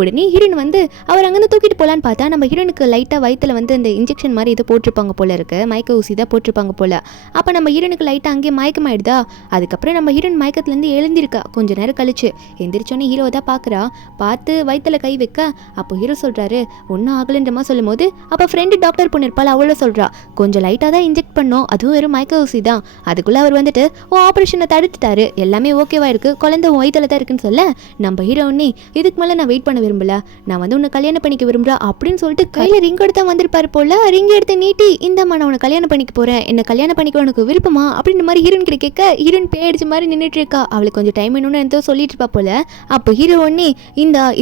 உடனே ஹீரோயின் வந்து அவர் அங்கேருந்து தூக்கிட்டு போகலான்னு பார்த்தா நம்ம ஹீரோனுக்கு லைட்டாக வயிற்றில் வந்து அந்த இன்ஜெக்ஷன் மாதிரி இதை போட்டிருப்பாங்க போல இருக்கு, மயக்க ஊசி தான் போட்டிருப்பாங்க போல. அப்போ நம்ம ஹீரோனுக்கு லைட்டாக அங்கேயே மயக்கமாயிடுதா. அதுக்கப்புறம் நம்ம ஹீரோயின் மயக்கத்துலேருந்து எழுந்திருக்கா. கொஞ்சம் நேரம் கழிச்சு எந்திரிச்சோன்னே ஹீரோவை தான் பார்க்குறா. பார்த்து வயிற்றில் கை வைக்க அப்போ ஹீரோ சொல்கிறாரு ஒன்றும் ஆகலைன்றமா சொல்லும் போது அப்போ ஃப்ரெண்டு டாக்டர் பொண்ணு இருப்பாள் அவ்வளோ சொல்கிறா கொஞ்சம் லைட்டாக தான் இன்ஜெக்ட் பண்ணோம், அதுவும் வெறும் மயக்க ஊசி தான். அதுக்குள்ளே அவர் வந்துட்டு ஆப்ரேஷனை தடுத்துட்டாரு, எல்லாமே ஓகேவா இருக்குது, குழந்தை வயிற்றில் தான் இருக்குன்னு சொல்ல நம்ம ஹீரோனே இதுக்கு மேலே நான் வெயிட் பண்ண விரும்பல, நான் வந்து உன்னை கல்யாணம் பண்ணிக்க விரும்புகிறா அப்படின்னு சொல்லிட்டு கையில் ரிங் எடுத்தா வந்திருப்பாரு போல. ரிங் எடுத்து நீட்டி இந்தாம்மா நான் உன்னை கல்யாணம் பண்ணிக்க போகிறேன், என்னை கல்யாணம் பண்ணிக்க உனக்கு விருப்பமா அப்படின்ற மாதிரி ஹீரோயின் கிட்ட கேட்க ஹீரோயின் பேடிச்ச மாதிரி நின்றுட்டு இருக்கா. அவளுக்கு கொஞ்சம் டைம் வேணும்னு எந்தோ சொல்லிட்டு இருப்பா போல. அப்போ ஹீரோ ஒன்னே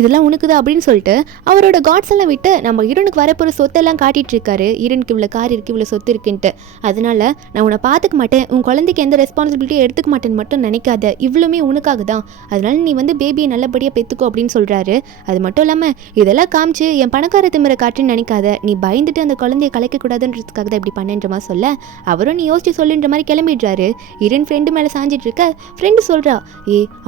இதெல்லாம் உனக்குதான் அப்படின்னு சொல்லிட்டு அவரோட காட்ஸ் எல்லாம் விட்டு நம்ம ஹீரோனுக்கு வரப்போகிற சொத்தெல்லாம் காட்டிட்டு இருக்காரு. ஹீரோனுக்கு இவ்வளோ கார் இருக்குது, இவ்வளோ சொத்து இருக்குன்ட்டு. அதனால நான் உன்னை பார்த்துக்க மாட்டேன், உன் குழந்தைக்கு எந்த ரெஸ்பான்சிபிலிட்டியும் எடுத்துக்க மாட்டேன்னு மட்டும் நினைக்காத, இவ்வளோமே உனக்காக தான், அதனால நீ வந்து பேபியை நல்லபடியாக பெற்றுக்கோ அப்படின்னு சொல்கிறாரு. அது மட்டும் இல்லாமல் இதெல்லாம் காமிச்சு என் பணக்கார திமிரை காட்டுன்னு நினைக்காத, நீ பயந்துட்டு அந்த குழந்தைய கலைக்கக்கூடாதுன்றதுக்காக தான் இப்படி பண்ணேன்றமா சொல்ல அவரும் நீ யோசிச்சு சொல்லுன்ற மாதிரி கிளம்பிடுறாரு. ஹீரோயின் ஃப்ரெண்டு மேலே சாஞ்சிட்டு இருக்க ஃப்ரெண்டு சொல்கிறா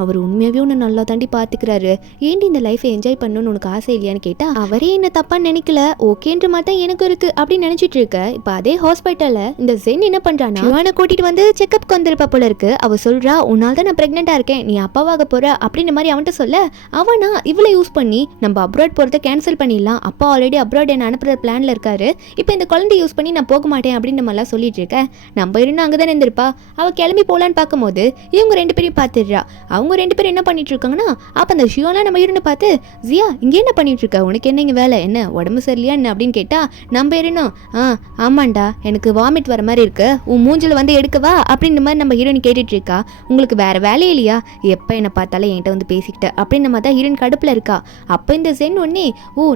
அவர் உண்மையாகவே உன்னை நல்லா தாண்டி பார்த்துக்கிறாரு, ஏன்டி இந்த லைஃபை என்ஜாய் பண்ணணும்னு உனக்கு ஆசை இல்லையான்னு கேட்டால் அவரே என்ன தப்பான்னு நினைக்கல, ஓகேன்ற மாதிரி தான் எனக்கும் இருக்குது அப்படின்னு நினச்சிட்டு இருக்க. இப்போ அதே ஹாஸ்பிட்டலில் இந்த ஜென் என்ன பண்ணுறான்னா சிவானை கூட்டிகிட்டு வந்து செக்அப்க்கு வந்திருப்பா போல இருக்கு. அவள் சொல்கிறா உன்னால் தான் நான் ப்ரெக்னெண்ட்டாக இருக்கேன், நீ அப்பாவாக போகிற அப்படின்ற மாதிரி அவன்கிட்ட சொல்ல அவனா இவ்வளோ யூஸ் பண்ணி நம்ம அப்ராட் போகிறத கேன்சல் பண்ணிடலாம், அப்பா ஆல்ரெடி அப்ராட் என்ன அனுப்புகிற பிளானில் இருக்காரு, இப்போ இந்த குழந்தைய யூஸ் பண்ணி நான் போக மாட்டேன் அப்படின்னு நம்மளாம் சொல்லிட்டு இருக்கேன். நம்ம இருந்தால் அங்கே தான் இருந்திருப்பா. அவள் கிளம்பி போகலான்னு பார்க்கும்போது இவங்க 2 பேரையும் பார்த்துடுறா. அவங்க 2 பேரும் என்ன பண்ணிட்டு இருக்காங்கன்னா அப்போ அந்த ஷியோலாம் நம்ம இருந்து பார்த்து ஜியா இங்கே என்ன பண்ணிட்டு இருக்க, உனக்கு என்ன இங்கே வேலை, என்ன உடம்பு சரியில்லையா என்ன அப்படின்னு கேட்டா நம்ம இருந்தோம் ஆமாண்டா எனக்கு வாமிட் வர மாதிரி இருக்கு, உன் மூஞ்சில் வந்து எடுக்கவா அப்படின்ற மாதிரி நம்ம ஹீரோயின் கேட்டுட்டு இருக்கா. உங்களுக்கு வேற வேலையே இல்லையா, எப்போ என்னை பார்த்தாலும் என்கிட்ட வந்து பேசிக்கிட்ட அப்படின்னு நம்ம தான் ஹீரோயின் கடுப்பில் இருக்கா. அப்போ இந்த ஜென் ஒன்னே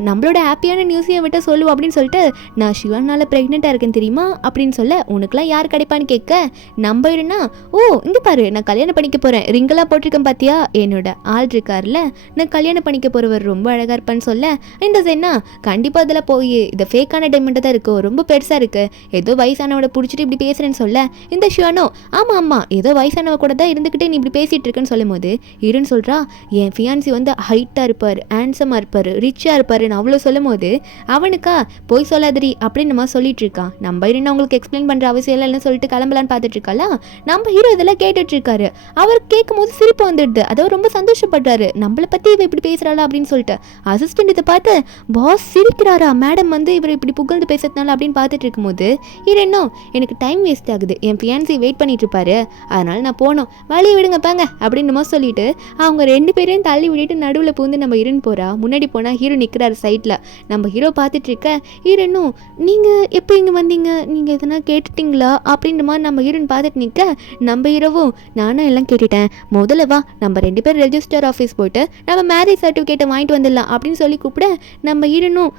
நம்மளோட ஹாப்பியான நியூஸையும் விட்ட சொல்லுவோம் அப்படின்னு சொல்லிட்டு நான் சிவானால ப்ரெக்னெண்ட்டாக இருக்கேன் தெரியுமா அப்படின்னு சொல்ல உனக்குலாம் யார் கிடைப்பான்னு கேட்க நம்ம இருனா இங்கே பாரு நான் கல்யாணம் பண்ணிக்க போகிறேன், ரிங்கெல்லாம் போட்டிருக்கேன் பார்த்தியா, என்னோட ஆள் இருக்கார்ல நான் கல்யாணம் பண்ணிக்க போகிறவர் ரொம்ப அழகாக இருப்பான்னு சொல்ல இந்த ஜென்னா கண்டிப்பாக அதில் போய் இதை ஃபேக்கான டைமண்ட் தான் இருக்கும், ரொம்ப பெருசாக இருக்குது, ஏதோ வயசானவட பிடிச்சிட்டு இப்படி பேசுகிறேன்னு சொல்ல இந்த ஷியானோ ஆமாம் ஏதோ வயசானவ கூட தான் இருந்துக்கிட்டே நீ இப்படி பேசிகிட்டு இருக்குன்னு சொல்லும் போது இருன்னு சொல்கிறா என் ஃபியான்சி வந்து ஹைட்டாக இருப்பார், ஹேண்ட்ஸமாக இருப்பார், ரிச்சாக இருப்பாருன்னு அவ்வளோ சொல்லும் போது அவனுக்கா போய் சொல்லாதரி அப்படின்னு நம்ம சொல்லிட்டு இருக்கான். நம்ம இருன்னு அவங்களுக்கு எக்ஸ்பிளைன் பண்ணுற அவசியம் இல்லைன்னு சொல்லிட்டு கிளம்பலான்னு பார்த்துட்டு இருக்காளா. நம்ம ஹீரோ இதெல்லாம் கேட்டுட்டு இருக்காரு. அவர் கேட்கும் போது சிரிப்பு வந்துடுது. அதாவது ரொம்ப சந்தோஷப்படுறாரு, நம்மளை பற்றி இவ இப்படி பேசுகிறாளா அப்படின்னு சொல்லிட்டு. அசிஸ்டன்ட் இதை பார்த்து பாஸ் சிரிக்கிறாரா, மேடம் வந்து இவர் இப்படி புகழ்ந்து பேசுறதுனால அப்படின்னு பார்த்துட்டு இருக்கும்போது இன்னும் எனக்கு டைம் வேஸ்ட் ஆகுது, என் ஃபியான்சி வெயிட் பண்ணிட்டு இருப்பாரு, அதனால நான் போகணும், வழியை விடுங்க பாங்க அப்படின்னு சொல்லிட்டு அவங்க 2 பேரையும் தள்ளி விட்டுட்டு நடுவில் பூந்து நம்ம ஹீரோயின் போகிறா. முன்னாடி போனால் ஹீரோ நிற்கிறாரு சைட்டில். நம்ம ஹீரோ பார்த்துட்டு இருக்க ஹீரோனும் நீங்கள் எப்போ இங்கே வந்தீங்க, நீங்கள் எதனா கேட்டுட்டிங்களா அப்படின்ற மாதிரி நம்ம ஹீரோயின் பார்த்துட்டு நிற்க நம்ம ஹீரோவும் நானும் எல்லாம் கேட்டுட்டேன், முதல்ல வா நம்ம 2 பேர் ரெஜிஸ்டர் ஆஃபீஸ் போயிட்டு நம்ம மேரேஜ் சர்டிஃபிகேட்டை வாங்கிட்டு வந்துடலாம் அப்படின்னு சொல்லி கூப்பிட நம்ம ஹீரோனும்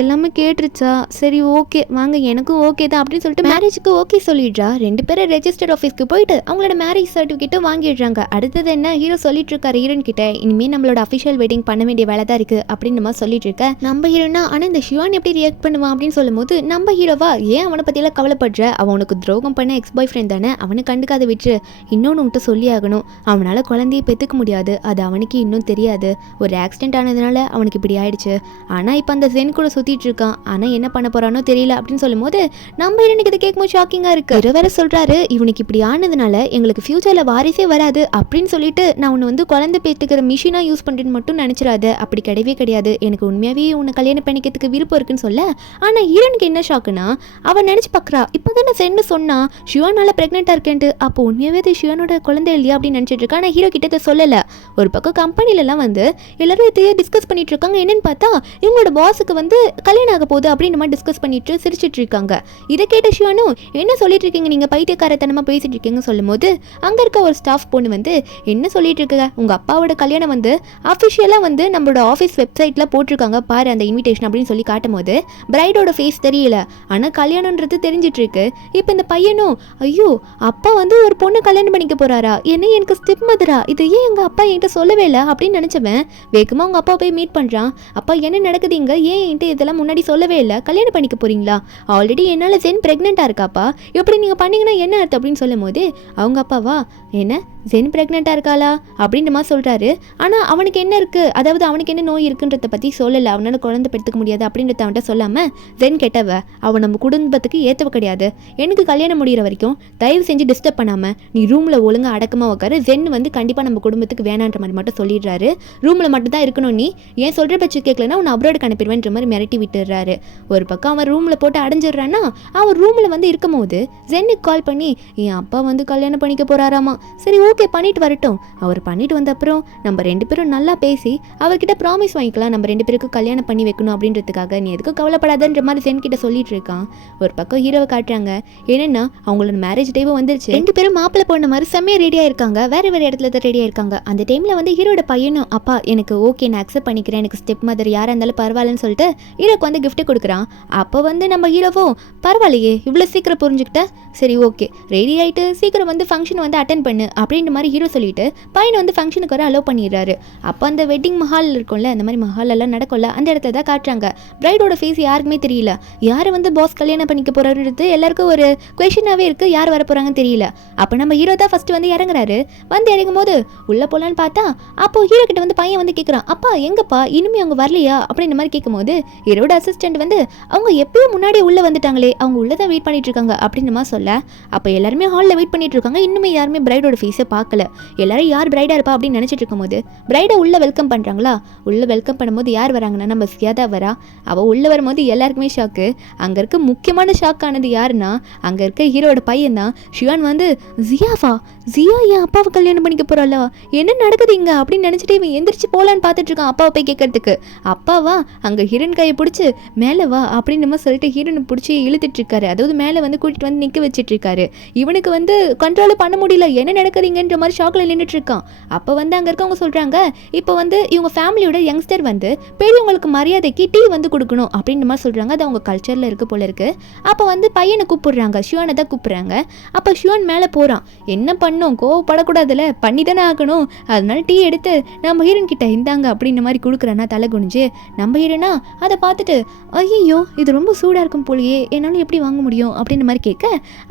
எல்லாமே கேட்டுருச்சா, சரி ஓகே வாங்க எனக்கும் ஓகே தான் அப்படின்னு சொல்லிட்டு மேரேஜுக்கு ஓகே சொல்லிடுறா. 2 பேரும் ரெஜிஸ்டர் ஆஃபீஸ்க்கு போயிட்டு அவங்களோட மேரேஜ் சர்டிஃபிகேட்டும் வாங்கிடுறாங்க. அடுத்தது என்ன ஹீரோ சொல்லிட்டு இருக்காரு ஹீரோயின் கிட்ட இனிமேல் நம்மளோட அஃபிஷியல் வெட்டிங் பண்ண வேண்டிய வேலை தான் இருக்குது அப்படின்னு நம்ம சொல்லிட்டு இருக்க நம்ம ஹீரோனா ஆனால் இந்த ஷிவான் எப்படி ரியாக்ட் பண்ணுவான் அப்படின்னு சொல்லும் போது நம்ம ஹீரோவா ஏன் அவனை பற்றியெல்லாம் கவலைப்படுற, அவனுக்கு துரோகம் பண்ண எக்ஸ் பாய் ஃப்ரெண்ட் தானே, அவனை கண்டுக்காத விட்டு இன்னொன்று உன்ட்டு சொல்லி ஆகணும், அவனால் குழந்தையை பெற்றுக்க முடியாது, அது அவனுக்கு இன்னும் தெரியாது, ஒரு ஆக்சிடென்ட் ஆனதுனால அவனுக்கு இப்படி ஆயிடுச்சு, ஆனால் இப்போ அந்த ஜென் கூட சுற்றிட்டு இருக்கான், ஆனால் என்ன பண்ண போகிறானோ தெரியல அப்படின்னு சொல்லும் போது நம்ம ஹீரோனுக்கு இதை கேட்கும்போது ஷாக்கிங்காக இருக்குது. இவர் வேற சொல்கிறாரு இவனுக்கு இப்படி ஆனதுனால எங்களுக்கு ஃபியூச்சரில் வாரிசே வராது அப்படின்னு சொல்லிட்டு நான் உன்னை வந்து குழந்தை பெற்றுக்கிற மிஷினாக யூஸ் பண்ணுறேன்னு மட்டும் நினச்சிடாது, அப்படி கிடையவே கிடையாது, எனக்கு உண்மையாகவே உன்னை கல்யாணம் பண்ணிக்கிறதுக்கு விருப்பம் இருக்குன்னு சொல்ல ஆனால் ஹீரோனுக்கு என்ன ஷாக்குன்னா அவன் நினச்சி பார்க்குறா இப்போ தானே சென்னு சொன்னா ஷிவானால ப்ரெக்னெண்ட்டாக இருக்கேன்ட்டு, அப்போ உண்மையாகவே அது ஷிவானோட குழந்தை இல்லையா அப்படின்னு நினச்சிட்டு இருக்கா. ஆனால் ஹீரோ கிட்ட சொல்லலை. ஒரு பக்கம் கம்பெனிலலாம் வந்து எல்லாரும் இதையே டிஸ்கஸ் பண்ணிட்டு இருக்காங்க. என்னன்னு பார்த்தா இவங்களோட பாஸுக்கு ஜென்னுக்கு வந்து கல்யாணம் ஆக போகுது அப்படின்ற மாதிரி டிஸ்கஸ் பண்ணிட்டு சிரிச்சிட்டு இருக்காங்க. இதை கேட்ட ஷியானும் என்ன சொல்லிட்டு இருக்கீங்க, நீங்க பைத்தியக்காரத்தனமா பேசிட்டு இருக்கீங்கன்னு சொல்லும் போது அங்க இருக்க ஒரு ஸ்டாஃப் பொண்ணு வந்து என்ன சொல்லிட்டு இருக்க, உங்க அப்பாவோட கல்யாணம் வந்து அஃபிஷியலா வந்து நம்மளோட ஆஃபீஸ் வெப்சைட்ல போட்டிருக்காங்க பாரு அந்த இன்விடேஷன் அப்படின்னு சொல்லி காட்டும் போது பிரைடோட ஃபேஸ் தெரியல, ஆனா கல்யாணம்ன்றது தெரிஞ்சிட்டு இருக்கு. இப்போ இந்த பையனும் ஐயோ அப்பா வந்து ஒரு பொண்ணு கல்யாணம் பண்ணிக்க போறாரா, என்ன எனக்கு ஸ்டெப் மதரா, இது ஏன் எங்க அப்பா என்கிட்ட சொல்லவே இல்லை அப்படின்னு நினைச்சவன் வேகமா அவங்க அப்பா போய் மீட் பண்றான். அப்பா என்ன நடக்குதுங்க, ஏன் என்கிட்ட இதெல்லாம் முன்னாடி சொல்லவே இல்லை, கல்யாணம் பண்ணிக்க போறீங்களா, ஆல்ரெடி என்னால ஜென் பிரெக்னெண்டா இருக்காப்பா, எப்படி நீங்க பண்ணீங்கன்னா என்ன அர்த்தம் அப்படின்னு சொல்லும் போது அவங்க அப்பாவா என்ன ஜென் பிரெக்னெண்ட்டாக இருக்காளா அப்படின்ற மாதிரி சொல்கிறாரு. ஆனால் அவனுக்கு என்ன இருக்குது, அதாவது அவனுக்கு என்ன நோய் இருக்குன்றத பற்றி சொல்லலை, அவனால் குழந்தை பெற்றுக்க முடியாது அப்படின்றத அவன்கிட்ட சொல்லாமல் ஜென் கெட்டவ, அவன் நம்ம குடும்பத்துக்கு ஏற்றவ கிடையாது, எனக்கு கல்யாணம் முடிகிற வரைக்கும் தயவு செஞ்சு டிஸ்டர்ப் பண்ணாமல் நீ ரூமில் ஒழுங்காக அடக்கமாக உட்காரு, ஜென் வந்து கண்டிப்பாக நம்ம குடும்பத்துக்கு வேணான்ற மாதிரி மட்டும் சொல்லிடுறாரு. ரூமில் மட்டும் தான் இருக்கணும், நீ ஏன் சொல்கிற பட்ச கேட்கலன்னா உன்னை அப்ராடுக்கு அனுப்பிடுவேன்ற மாதிரி மிரட்டி விட்டுடுறாரு. ஒரு பக்கம் அவன் ரூமில் போட்டு அடைஞ்சிடுறான்னா அவன் ரூமில் வந்து இருக்கும் போது ஜென்னுக்கு கால் பண்ணி என் அப்பா வந்து கல்யாணம் பண்ணிக்க போகிறாராமா, சரி ஓகே பண்ணிட்டு வரட்டும், அவர் பண்ணிட்டு வந்த அப்புறம் நம்ம 2 பேரும் நல்லா பேசி அவர்கிட்ட ப்ராமிஸ் வாங்கிக்கலாம், நம்ம 2 பேருக்கு கல்யாணம் பண்ணி வைக்கணும் அப்படின்றதுக்காக, நீ எதுக்கும் கவலைப்படாதன்ற மாதிரி ஜென் கிட்ட சொல்லிட்டு இருக்கான். ஒரு பக்கம் ஹீரோவை காட்டுறாங்க. என்னன்னா அவங்களோட மேரேஜ் டேவும் வந்துருச்சு, 2 பேரும் மாப்பிள்ளை போன மாதிரி செம்மையா ரெடியா இருக்காங்க, வேற இடத்துல தான் ரெடியா இருக்காங்க. அந்த டைம்ல வந்து ஹீரோட பையனும் அப்பா எனக்கு ஓகே நான் அக்செப்ட் பண்ணிக்கிறேன், எனக்கு ஸ்டெப் மதர் யாரா இருந்தாலும் பரவாயில்லன்னு சொல்லிட்டு ஹீரோக்கு வந்து கிஃப்ட் கொடுக்குறான். அப்போ வந்து நம்ம ஹீரோவும் பரவாயில்லையே இவ்வளோ சீக்கிரம் புரிஞ்சுக்கிட்ட, சரி ஓகே ரெடி ஆகிட்டு சீக்கிரம் வந்து ஃபங்க்ஷன் வந்து அட்டன் பண்ணு அப்படின்ற மாதிரி ஹீரோ சொல்லிட்டு பையனை வந்து ஃபங்க்ஷனுக்கு வர அலோவ் பண்ணிடுறாரு. அப்போ அந்த வெட்டிங் மஹால் இருக்கும்ல, அந்த மாதிரி மஹால் எல்லாம் நடக்கும்ல, அந்த இடத்துல தான் காட்டுறாங்க. பிரைடோட ஃபேஸ் யாருக்குமே தெரியல, யாரை வந்து பாஸ் கல்யாணம் பண்ணிக்க போறாருன்றது எல்லாருக்கும் ஒரு கொஷினாகவே இருக்குது, யார் வர போகிறாங்கன்னு தெரியல. அப்போ நம்ம ஹீரோ தான் ஃபஸ்ட்டு வந்து இறங்குறாரு. வந்து இறங்கும் போது உள்ளே போகலான்னு பார்த்தா அப்போ ஹீரோ கிட்ட வந்து பையன் வந்து கேட்குறான், அப்பா எங்கப்பா இனிமே அவங்க வரலையா அப்படின்ற மாதிரி கேட்கும்போது ஹீரோட அசிஸ்டன்ட் வந்து அவங்க எப்பயும் முன்னாடி உள்ளே வந்துட்டாங்களே, அவங்க உள்ளே தான் வெயிட் பண்ணிட்டு இருக்காங்க அப்படின்ற மாதிரி சொல்ல, அப்போ எல்லாருமே ஹாலில் வெயிட் பண்ணிட்டு இருக்காங்க. இன்னுமே யாருமே பிரைடோட ஃபேஸை பார்க்கல. எல்லாரும் யார் பிரைடா இருப்பா அப்படின்னு நினைச்சிட்டு இருக்கும்போது பிரைடை உள்ள வெல்கம் பண்றாங்களா. உள்ள வெல்கம் பண்ணும்போது யார் வராங்கன்னா நம்ம சியாதா வரா. அவ உள்ள வரும்போது எல்லாருக்குமே ஷாக்கு. அங்க இருக்க முக்கியமான ஷாக் ஆனது யாருன்னா அங்க இருக்க ஹீரோட பையன் தான். ஷியான் வந்து ஜியாவா, ஜியா என் அப்பாவை கல்யாணம் பண்ணிக்க போறாளா, என்ன நடக்குது இங்க அப்படின்னு நினைச்சிட்டு இவன் எந்திரிச்சு போலான்னு பார்த்துட்டு இருக்கான் அப்பாவை போய் கேட்கறதுக்கு. அப்பாவா அங்க ஹீரோன் கையை பிடிச்சி மேலே வா அப்படின்னு சொல்லிட்டு ஹீரோனை பிடிச்சி இழுத்துட்டு இருக்காரு. அதாவது மேலே வந்து கூட்டிட்டு வந்து நிக்க வச்சுட்டு இருக்காரு. இவனுக்கு வந்து கண்ட்ரோல் பண்ண முடியல, என்ன நடக்குதுங்கன்ற மாதிரி ஷாக்ல நின்றுட்டு இருக்கான். அப்போ வந்து அங்கே இருக்கவங்க சொல்கிறாங்க, இப்போ வந்து இவங்க ஃபேமிலியோட யங்ஸ்டர் வந்து பெரியவங்களுக்கு மரியாதைக்கு டீ வந்து கொடுக்கணும் அப்படின்ற மாதிரி சொல்கிறாங்க. அது அவங்க கல்ச்சரில் இருக்க போல இருக்கு. அப்போ வந்து பையனை கூப்பிடுறாங்க, ஷியானை தான் கூப்பிடுறாங்க. அப்போ ஷியான் மேலே போகிறான். என்ன பண்ணும், கோவப்படக்கூடாதுல, பண்ணி தானே ஆகணும், அதனால டீ எடுத்து நம்ம ஹீரோன் கிட்ட இந்தாங்க அப்படின்ற மாதிரி கொடுக்குறானா தலை குனிஞ்சு. நம்ம ஹீரோனா அதை பார்த்துட்டு ஐயோ இது ரொம்ப சூடாக இருக்கும் போலியே, என்னால் எப்படி வாங்க முடியும் அப்படின்ற மாதிரி கேட்க,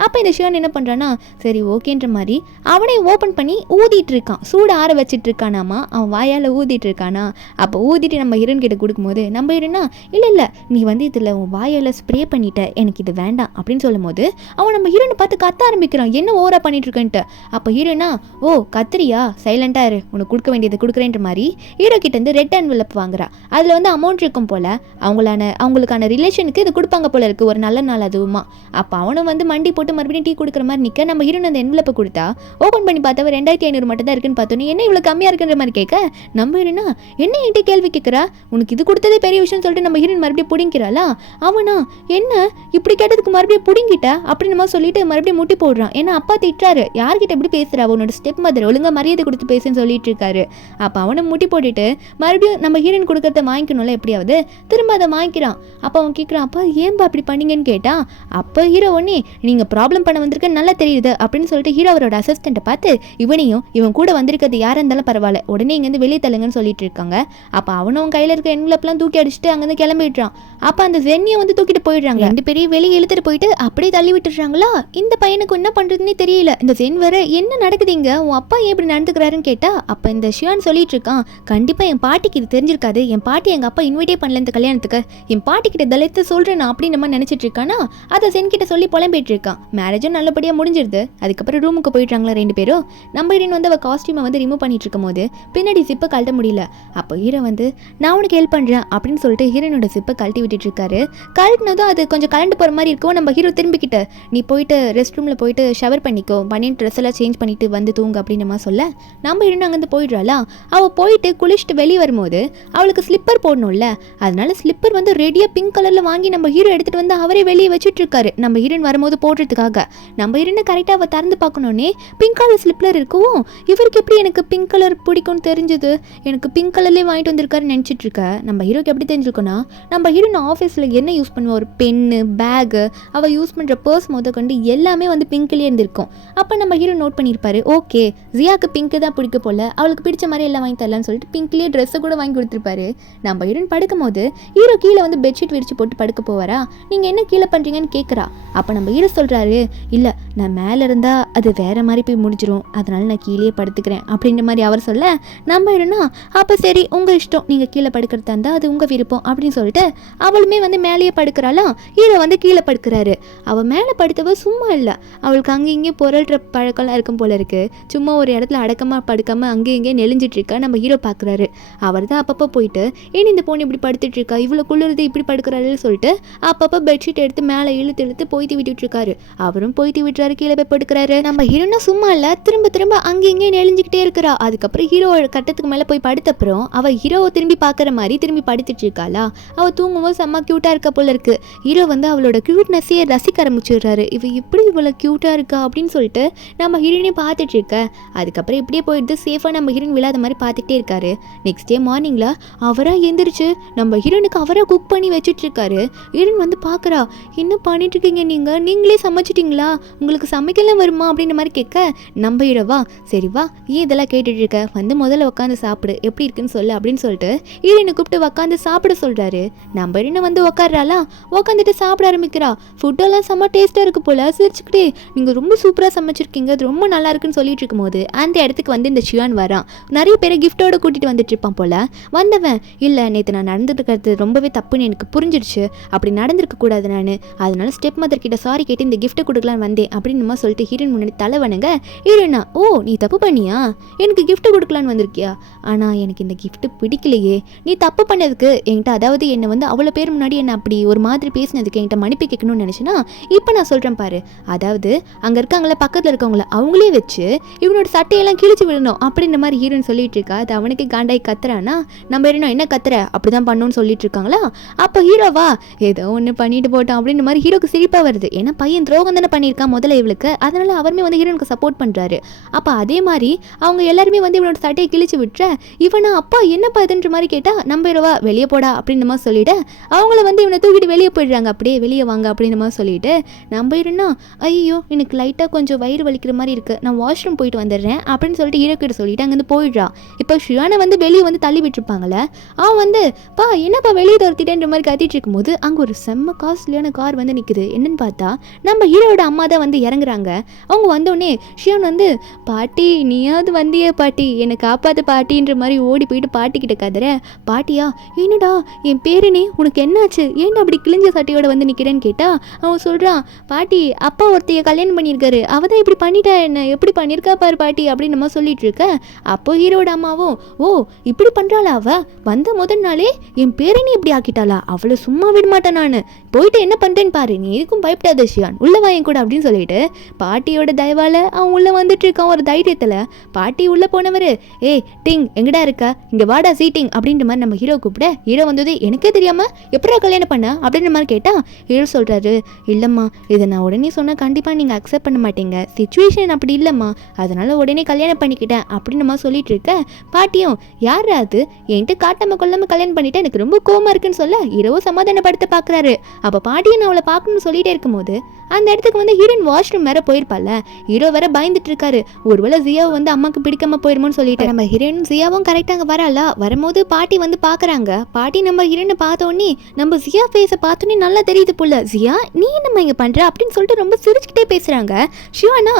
அப்போ இந்த ஷியான் என்ன பண்ணுறான்னா சரி ஓகேன்ற மாதிரி அவனை ஓப்பன் பண்ணி ஊதிட்டு இருக்கான். சூடு ஆற வச்சிட்டு இருக்கானாமா, அவன் வாயால் ஊதிட்டு இருக்கானா. அப்போ ஊதிட்டு நம்ம ஹீரோன் கிட்ட கொடுக்கும்போது நம்ம ஹீரோனா இல்லை நீ வந்து இதில் உன் வாயால் ஸ்ப்ரே பண்ணிட்ட, எனக்கு இது வேண்டாம் அப்படின்னு சொல்லும் போது அவன் நம்ம ஹீரோனை பார்த்து கத்த ஆரம்பிக்கிறான், என்ன ஓவரா பண்ணிட்டு இருக்கேன்ட்டு. அப்போ ஹீரோனா ஓ கத்திரியா, சைலண்டாக இரு, உனக்கு கொடுக்க வேண்டியது கொடுக்குறேன்ற மாதிரி ஹீரோ கிட்ட இருந்து ரெட் என்வெலப் வாங்குறா. அதில் வந்து அமௌண்ட் இருக்கும் போல, அவங்களுக்கான ரிலேஷனுக்கு இது கொடுப்பாங்க போல இருக்கு, ஒரு நல்ல நாள் அதுவுமா. அப்போ அவனும் வந்து மண்டி போட்டு மறுபடியும் டீ கொடுக்குற மாதிரி நிற்க, நம்ம ஹீரோன் அந்த என்வெலப்பை கொடுத்தா ஓப்பன் பண்ணி பார்த்தா 2500 மட்டும் தான் இருக்குன்னு பார்த்தோன்னே என்ன இவ்வளோ கம்மியாக இருக்குன்ற மாதிரி கேட்க, நம்ம ஹீரோனா என்ன என்கிட்ட கேள்வி கேட்குறா, உனக்கு இது கொடுத்ததே பெரிய விஷயம் சொல்லிட்டு நம்ம ஹீரோன் மறுபடியும் பிடிங்கிறாளா. அவனா என்ன இப்படி கேட்டதுக்கு மறுபடியும் பிடிங்கிட்ட அப்படின்னு மாதிரி சொல்லிட்டு மறுபடியும் முட்டி போடுறான். ஏன்னா அப்பா திட்டுறாரு, யார்கிட்ட எப்படி பேசுறா, உன்னோட ஸ்டெப் மதர் ஒழுங்காக மரியாதை கொடுத்து பேசுன்னு சொல்லிட்டு இருக்காரு. அப்போ அவனை முட்டி போட்டுட்டு மறுபடியும் நம்ம ஹீரோன் கொடுக்கறத வாங்கிக்கணும்ல எப்படியாவது, திரும்ப அதை வாங்கிக்கிறான். அப்போ அவன் கேட்குறான், அப்பா ஏன்பா அப்படி பண்ணீங்கன்னு கேட்டான். அப்போ ஹீரோ ஒன்னே நீங்கள் ப்ராப்ளம் பண்ண வந்திருக்கேன்னு நல்லா தெரியுது அப்படின்னு சொல்லிட்டு ஹீரோ அவரோட அசிஸ்டண்ட்டை பார்த்து இவனையும் இவன் கூட வந்திருக்கிறது யாராக இருந்தாலும் பரவாயில்ல, உடனே இங்கேருந்து வெளியே தள்ளுங்கன்னு சொல்லிட்டு இருக்காங்க. அப்போ அவனும் கையில் இருக்க என்வெலப்லாம் தூக்கி அடிச்சுட்டு அங்கேருந்து கிளம்பிடுறான். அப்போ அந்த ஜென்னியை வந்து தூக்கிட்டு போயிடுறாங்க. 2 பேரையும் வெளியே இழுத்துட்டு போயிட்டு அப்படியே தள்ளி விட்டுறாங்களா. இந்த பையனுக்கு என்ன பண்ணுறதுன்னே தெரியல. இந்த ஜென் வேற என்ன நடக்குதுங்க, உன் அப்பா ஏன் இப்படி நடந்துக்கிறாருன்னு கேட்டா, அப்போ இந்த ஷியான் சொல்லிட்டு இருக்கான், கண்டிப்பாக என் பாட்டிக்கு இது தெரிஞ்சிருக்காது, என் பாட்டி எங்கள் அப்பா இன்வைட்டே பண்ணல இந்த கல்யாணத்துக்கு, என் பாட்டிக்கிட்ட தலித்து சொல்கிறேன் அப்படின்னு நம்ம நினச்சிட்டு இருக்கானா. அதை ஜென் கிட்ட சொல்லி புலம்பிட்டு இருக்கான். மேரேஜும் நல்லபடியாக முடிஞ்சிருது. அதுக்கப்புறம் ரூமுக்கு போயிட்டாங்களா 2 பேரும். நம்ம ஹீரோயின் வந்து அவள் காஸ்டியூமை வந்து ரிமூவ் பண்ணிட்டு இருக்கும் போது பின்னாடி ஜிப்பை கழட்ட முடியல. அப்போ ஹீரோ வந்து நான் உனக்கு ஹெல்ப் பண்ணுறேன் அப்படின்னு சொல்லிட்டு ஹீரோனோட ஜிப்பை கழட்டி விட்டுட்டு இருக்காரு. கழட்டினதும் அது கொஞ்சம் கலண்டு போகிற மாதிரி இருக்கும். நம்ம ஹீரோ திரும்பிக்கிட்ட நீ போயிட்டு ரெஸ்ட் ரூமில் போயிட்டு ஷவர் பண்ணிக்கோ, பண்ணிட்டு ட்ரெஸ் எல்லாம் சேஞ்ச் பண்ணிட்டு வந்து தூங்கு அப்படின்னு நம்ம சொல்ல நம்ம ஹீரோயின் அங்கேருந்து போயிடுறாளா. அவள் போயிட்டு குளிச்சுட்டு வெளியே வரும்போது அவளுக்கு ஸ்லிப்பர் போடணும்ல, அதனால ஸ்லிப்பர் வந்து ரெடியாக பிங்க் கலரில் வாங்கி நம்ம ஹீரோ எடுத்துகிட்டு வந்து அவரே வெளியே வச்சுட்டு இருக்காரு நம்ம ஹீரோயின் வரும்போது போடுறதுக்காக. நம்ம ஹீரோயினை கரெக்டாக அவள் திறந்து பார்க்கணுன்னே பிங்க் கலர் ஸ்லிப்பர் இருக்கவும் இவருக்கு எப்படி எனக்கு பிங்க் கலர் பிடிக்கும்னு தெரிஞ்சது, எனக்கு பிங்க் கலர்லேயே வாங்கிட்டு வந்திருக்காருன்னு நினச்சிட்டு இருக்க. நம்ம ஹீரோக்கு எப்படி தெரிஞ்சிருக்கோன்னா நம்ம ஹீரோயின் ஆஃபீஸில் என்ன யூஸ் பண்ணுவா, ஒரு பென்னு பேகு அவள் யூஸ் பண்ணுற பர்ஸ் கண்டு எல்லாமே வந்து பிங்க்லேயே இருந்திருக்கும். அப்போ நம்ம ஹீரோ நோட் பண்ணியிருப்பாரு, ஓகே ஜியாவுக்கு பிங்க்கு தான் பிடிக்க போல, அவளுக்கு பிடிச்ச மாதிரி எல்லாம் வாங்கி தரலான்னு சொல்லிட்டு பிங்க்லேயே ட்ரெஸ்ஸை கூட வாங்கி கொடுத்துருப்பாரு. நம்ம ஹீரோயின் படுக்கும் போது ஹீரோ கீழே வந்து பெட்ஷீட் விரிச்சு போட்டு படுக்க போவாரா, நீங்கள் என்ன கீழே பண்ணுறீங்கன்னு கேட்குறா. அப்போ நம்ம ஹீரோ சொல்கிறாரு, இல்லை நான் மேலே இருந்தால் அது வேறு மாதிரி போய் முடிஞ்சிடும், அதனால நான் கீழே படுத்துக்கிறேன் அப்படின்ற மாதிரி அவர் சொல்ல நம்ம ஹீரோனா அப்போ சரி உங்கள் இஷ்டம், நீங்கள் கீழே படுக்கிறதா இருந்தால் அது உங்கள் விருப்பம் அப்படின்னு சொல்லிட்டு அவளுமே வந்து மேலேயே படுக்கிறாளாம். ஹீரோ வந்து கீழே படுக்கிறாரு. அவள் மேலே படுத்தவ சும்மா இல்லை, அவளுக்கு அங்கே இங்கே பொருள்ற பழக்கம்லாம் இருக்கும் போல இருக்குது. சும்மா ஒரு இடத்துல அடக்கமாக படுக்காமல் அங்கே இங்கே நெளிஞ்சிட்டு இருக்கா. நம்ம ஹீரோ பார்க்குறாரு. அவர் தான் அப்பப்போ போயிட்டு ஏன் இந்த பொண்ணு இப்படி படுத்துட்டு இருக்கா, இவ்வளோ குளிர்றது இப்படி படுக்கிறாருன்னு சொல்லிட்டு அப்பப்போ பெட்ஷீட் எடுத்து மேலே இழுத்து போய்த்து விட்டுட்டு இருக்காரு. அவரும் போய்த்து விட்டுறாரு, கீழே போய் படுக்கிறாரு. நம்ம ஹீரோனா சும்மா இல்லை, திரும்ப திரும்ப அங்கே இங்கே நெளிஞ்சிக்கிட்டே இருக்கிறா. அதுக்கப்புறம் ஹீரோ கட்டத்துக்கு மேலே போய் படுத்தப்புறம் அவள் ஹீரோவை திரும்பி பார்க்குற மாதிரி திரும்பி படுத்துட்டு இருக்காளா. அவள் தூங்கும்போது செம்ம க்யூட்டாக இருக்க போல இருக்கு. ஹீரோ வந்து அவளோட க்யூட்னஸையே ரசிக்க ஆரம்பிச்சிடுறாரு. இவ இப்படி இவ்வளோ க்யூட்டாக இருக்கா அப்படின்னு சொல்லிட்டு நம்ம ஹீரோனையும் பார்த்துட்டு இருக்க. அதுக்கப்புறம் இப்படியே போயிட்டு சேஃபாக நம்ம ஹீரோயின் விழாத மாதிரி பார்த்துட்டே இருக்காரு. நெக்ஸ்ட் டே மார்னிங்கில் அவராக எந்திரிச்சு நம்ம ஹீரோனுக்கு அவராக குக் பண்ணி வச்சுட்டு இருக்காரு. ஹீரோயின் வந்து பார்க்குறா, என்ன பண்ணிட்டு இருக்கீங்க நீங்களே சமைச்சிட்டிங்களா, உங்களுக்கு சமைக்கலாம் வருமா அப்படின்ற மாதிரி கேட்க நம்ம ஹீரோவா சரி வா ஏன் இதெல்லாம் கேட்டுட்டு இருக்க, வந்து முதல்ல உட்காந்து சாப்பிடு எப்படி இருக்குன்னு சொல்லு அப்படின்னு சொல்லிட்டு ஹீரோயினை கூப்பிட்டு உட்காந்து சாப்பிட சொல்கிறாரு. நம்ம ஹீரோயினை வந்து உட்காடுறாளா, உட்காந்துட்டு சாப்பிட ஆரம்பிக்கிறா. ஃபுட்டெல்லாம் செம்ம டேஸ்ட்டாக இருக்கு போல, சிரிச்சுக்கிட்டே நீங்கள் ரொம்ப சூப்பராக சமைச்சிருக்கீங்க, அது ரொம்ப நல்லா இருக்குன்னு சொல்லிட்டு இருக்கும்போது அந்த இடத்துக்கு வந்து இந்த ஷியான் வரான். நிறைய பேரை கிஃப்டோட கூட்டிகிட்டு வந்துட்டு இருப்பான் போல. வந்தவன் இல்லை நேற்று நான் நடந்துட்டு இருக்கிறது ரொம்பவே தப்புன்னு எனக்கு புரிஞ்சிடுச்சு, அப்படி நடந்திருக்க கூடாது நான், அதனால ஸ்டெப் மதர் கிட்ட சாரி கேட்டு இந்த கிஃப்ட்டை கொடுக்கலான்னு வந்தேன் அப்படின்னு சொல்லிட்டு ஹீரோயின் முன்னாடி தலை வணங்க. ஹீரோயினா ஓ நீ தப்பு பண்ணியா, எனக்கு கிஃப்ட் கொடுக்கலான்னு வந்திருக்கியா, ஆனால் எனக்கு இந்த கிஃப்ட் பிடிக்கலையே, நீ தப்பு பண்ணதுக்கு என்கிட்ட அதாவது என்னை வந்து அவ்வளோ பேர் முன்னாடி என்னை அப்படி ஒரு மாதிரி பேசினதுக்கு என்கிட்ட மன்னிப்பு கேட்கணும்னு நினச்சினா இப்போ நான் சொல்கிறேன் பாரு, அதாவது அங்கே இருக்காங்களே பக்கத்தில் இருக்கவங்கள அவங்களே வச்சு இவனோட சட்டையெல்லாம் கிழிச்சு விடணும் அப்படின்ற மாதிரி ஹீரோயின் சொல்லிட்டு இருக்கா. அது அவனுக்கு காண்டாய் கத்துறானா. நம்ம ஹீரோனா என்ன கத்துற அப்படிதான் பண்ணணும்னு சொல்லிட்டு இருக்காங்களா. அப்போ ஹீரோவா ஏதோ ஒன்று பண்ணிட்டு போட்டோம் அப்படின்ற மாதிரி ஹீரோக்கு சிரிப்பாக வருது. ஏன்னா பையன் துரோகம் தானே பண்ணியிருக்கான் முதல்ல இவளுக்கு, அதனால அவருமே வந்து ஹீரோனுக்கு சப்போர்ட் பண்ணுறாரு. அப்போ அதே மாதிரி அவங்க எல்லாருமே வந்து இவனோட சட்டையை கிழிச்சு விட்டுற இவனா அப்பா என்னப்பா இதுன்ற மாதிரி கேட்டால் நம்ம ஹீரோவா வெளியே போடா அப்படின்ற மாதிரி சொல்லிட்டு அவங்கள வந்து இவனை தூக்கிட்டு வெளியே போயிடுறாங்க. அப்படியே வெளியே வாங்க அப்படின்ற மாதிரி சொல்லிட்டு நம்ம ஹீரோனா ஐயோ எனக்கு லைட்டாக கொஞ்சம் வயிறு வலிக்கிற மாதிரி இருக்குது, நான் வாஷ்ரூம் போயிட்டு வந்துடுறேன் அப்படின்னு சொல்லிட்டு ஹீரோ கிட்ட சொல்லிட்டு அங்கேருந்து போயிடுறா. இப்போ ஷியானை வந்து வெளியே வந்து தள்ளி விட்டுருப்பாங்களே, அவன் வந்து பா என்னப்பா வெளியே துரத்திட்டேன்ற மாதிரி கத்திட்டு இருக்கும்போது அங்கே ஒரு செம்ம காஸ்ட்லியான கார் வந்து நிற்குது. என்னன்னு பார்த்தா நம்ம ஹீரோட அம்மா தான் வந்து இறங்குறாங்க. அவங்க வந்தோடனே ஷியான் வந்து பாட்டி நீயாவது வந்தியே பாட்டி என்னை காப்பாற்று பாட்டின்ற மாதிரி ஓடி போயிட்டு பாட்டிக்கிட்ட கதற. பாட்டியா என்னடா என் பேரனே உனக்கு என்னாச்சு, ஏன்டா அப்படி கிழிஞ்ச சட்டையோட வந்து நிற்கிறேன்னு கேட்டால் அவன் சொல்கிறான், பாட்டி அப்பா ஒருத்தைய கல்யாணம் பண்ணியிருக்காரு, அவள் தான் இப்படி பண்ணிட்டா என்ன எப்படி பண்ணியிருக்கா பாரு பாட்டி அப்படின்னு நம்ம சொல்லிட்டு இருக்க. அப்போ ஹீரோட அம்மாவும் ஓ இப்படி பண்ணுறாளா, அவள் வந்த முதல் நாளே என் பேரனே இப்படி ஆக்கிட்டாளா, அவளை சும்மா விட மாட்டேன் நான், போயிட்டு என்ன பண்ணுறேன்னு பாரு, நீ எதுக்கும் பயப்படாத ஷியான் உள்ள வாங்க கூட அப்படின்னு சொல்லிட்டு பாட்டியோட தயவால் அவன் உள்ளே வந்துட்டு இருக்கான். ஒரு தைரியத்தில் பாட்டி உள்ளே போனவர் ஏய் டிங் எங்கடா இருக்கா இங்கே வாடா சீட்டிங் அப்படின்ற மாதிரி நம்ம ஹீரோ கூப்பிட ஹீரோ வந்தது எனக்கே தெரியாமல் எப்படா கல்யாணம் பண்ண அப்படின்ற மாதிரி கேட்டால் ஹீரோ சொல்கிறாரு, இல்லைம்மா இதை நான் உடனே சொன்னால் கண்டிப்பாக நீங்கள் அக்செப்ட் பண்ண மாட்டீங்க, சிச்சுவேஷன் அப்படி இல்லைம்மா, அதனால் உடனே கல்யாணம் பண்ணிக்கிட்டேன் அப்படின்னு நம்ம சொல்லிட்டு இருக்க. பாட்டியும் யார் அது என்கிட்ட காட்டாமல் கொள்ளாமல் கல்யாணம் பண்ணிவிட்டு எனக்கு ரொம்ப கோவமாக இருக்குன்னு சொல்ல ஹீரோவை சமாதானப்படுத்த பார்க்குறாரு. அப்போ பாட்டியை நான் அவளை பார்க்கணும்னு சொல்லிட்டே இருக்கும்போது அந்த இடத்துக்கு வந்து ஹீரோயின் வாஷ்ரூம் வேற போயிருப்பால, ஹீரோ வேற பயந்துட்டு இருக்காரு, ஒருவேளை ஜியாவை வந்து அம்மாக்கு பிடிக்காம போயிருமோன்னு சொல்லிட்டு நம்ம ஹீரோயின் ஜியாவும் கரெக்டாக அங்கே வரல. வரும்போது பாட்டி வந்து பார்க்குறாங்க. பாட்டி நம்ம ஹீரோயினை பார்த்தோன்னே நம்ம ஜியா ஃபேஸை பார்த்தோன்னே நல்லா தெரியுது போல, ஜியா நீ என்னம்மா இங்கே பண்ணுற அப்படின்னு சொல்லிட்டு ரொம்ப சிரிச்சுக்கிட்டே பேசுகிறாங்க. ஷிவானா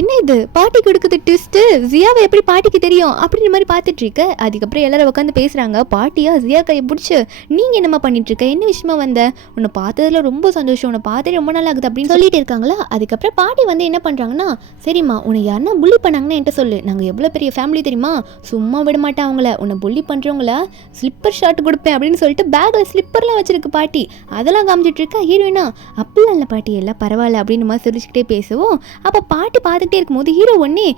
என்ன இது பாட்டி கொடுக்குது ட்விஸ்ட்டு, ஜியாவை எப்படி பாட்டிக்கு தெரியும் அப்படின்ற மாதிரி பார்த்துட்டு இருக்க. அதுக்கப்புறம் எல்லாரும் உட்காந்து பேசுகிறாங்க. பாட்டியா ஜியா கையை பிடிச்சி நீங்கள் என்னம்மா பண்ணிட்டு இருக்க, என்ன விஷயமா வந்த, உன்னை பார்த்ததுல ரொம்ப சந்தோஷம், உன்னை பார்த்தே ரொம்ப நல்லா ஆகுது அப்படின்னு அப்படின்னு சொல்லிட்டு இருக்காங்களா. அதுக்கப்புறம் பாட்டி வந்து என்ன பண்ணுறாங்கன்னா, சரிம்மா உன்னை யாருன்னா புள்ளி பண்ணாங்கன்னா என்கிட்ட சொல்லு, நாங்கள் எவ்வளோ பெரிய ஃபேமிலி தெரியுமா, சும்மா விட மாட்டேன் அவங்கள, உன்னை புள்ளி பண்ணுறவங்கள ஸ்லிப்பர் ஷார்ட் கொடுப்பேன் அப்படின்னு சொல்லிட்டு பேக்கில் ஸ்லிப்பர்லாம் வச்சிருக்கு பாட்டி. அதெல்லாம் காமிச்சிட்டு இருக்கா ஹீரோயினா. அப்படிலாம் இல்லை பாட்டி, எல்லாம் பரவாயில்ல அப்படின்னு மாதிரி சிரிச்சுக்கிட்டே பேசுவோம். அப்போ பாட்டி பார்த்துக்கிட்டே இருக்கும்போது ஹீரோ ஒன்னே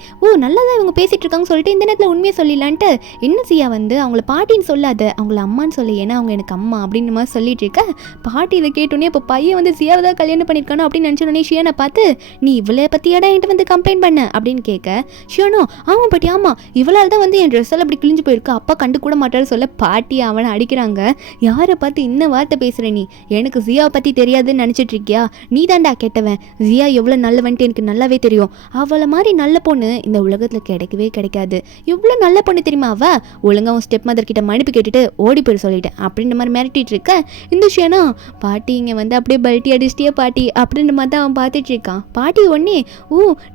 நல்லா தான் இவங்க பேசிகிட்டு இருக்காங்கன்னு சொல்லிட்டு இந்த நேரத்தில் உண்மையை சொல்லிடலான்ட்டு, என்ன சியா வந்து அவங்கள பாட்டின்னு சொல்லாத, அவங்கள அம்மான்னு சொல்லு, ஏன்னா அவங்க எனக்கு அம்மா அப்படின்னு மாதிரி சொல்லிட்டு இருக்க. பாட்டி இதை கேட்டோன்னே இப்போ பையன் வந்து சியாவை தான் கல்யாணம் பண்ணியிருக்கானோ அப்படின்னு நினச்சோடனே ஷியானை பார்த்து, நீ இவ்வளோ பற்றியாடா என்கிட்ட வந்து கம்ப்ளைண்ட் பண்ண அப்படின்னு கேட்க, ஷியானோ ஆமாம் பாட்டி ஆமாம், இவளால் தான் வந்து என் ட்ரெஸ் எல்லாம் அப்படி கிழிஞ்சு போயிருக்கு, அப்பா கண்டு கூட மாட்டாரு சொல்ல பாட்டி அவனை அடிக்கிறாங்க. யாரை பார்த்து இன்ன வார்த்தை பேசுகிற நீ, எனக்கு ஜியாவை பற்றி தெரியாதுன்னு நினச்சிட்டு இருக்கியா, நீ தாண்டா கெட்டவன், ஜியா எவ்வளோ நல்லவன்ட்டு எனக்கு நல்லாவே தெரியும், அவளை மாதிரி நல்ல பொண்ணு இந்த உலகத்தில் கிடைக்கவே கிடைக்காது, இவ்வளோ நல்ல பொண்ணு தெரியுமா அவ, ஒழுங்காக உன் ஸ்டெப் மதர் கிட்ட மன்னிப்பு கேட்டுட்டு ஓடி போய் சொல்லிட்டேன் அப்படின்ற மாதிரி மிரட்டிட்டு இருக்க. இந்த விஷயம்னா பாட்டி இங்கே வந்து அப்படியே பல்ட்டி அடிச்சிட்டியே பாட்டி அப்படின்ற மாதிரி தான் அவன் பார்த்துட்டு இருக்கான். பாட்டி ஒன்னே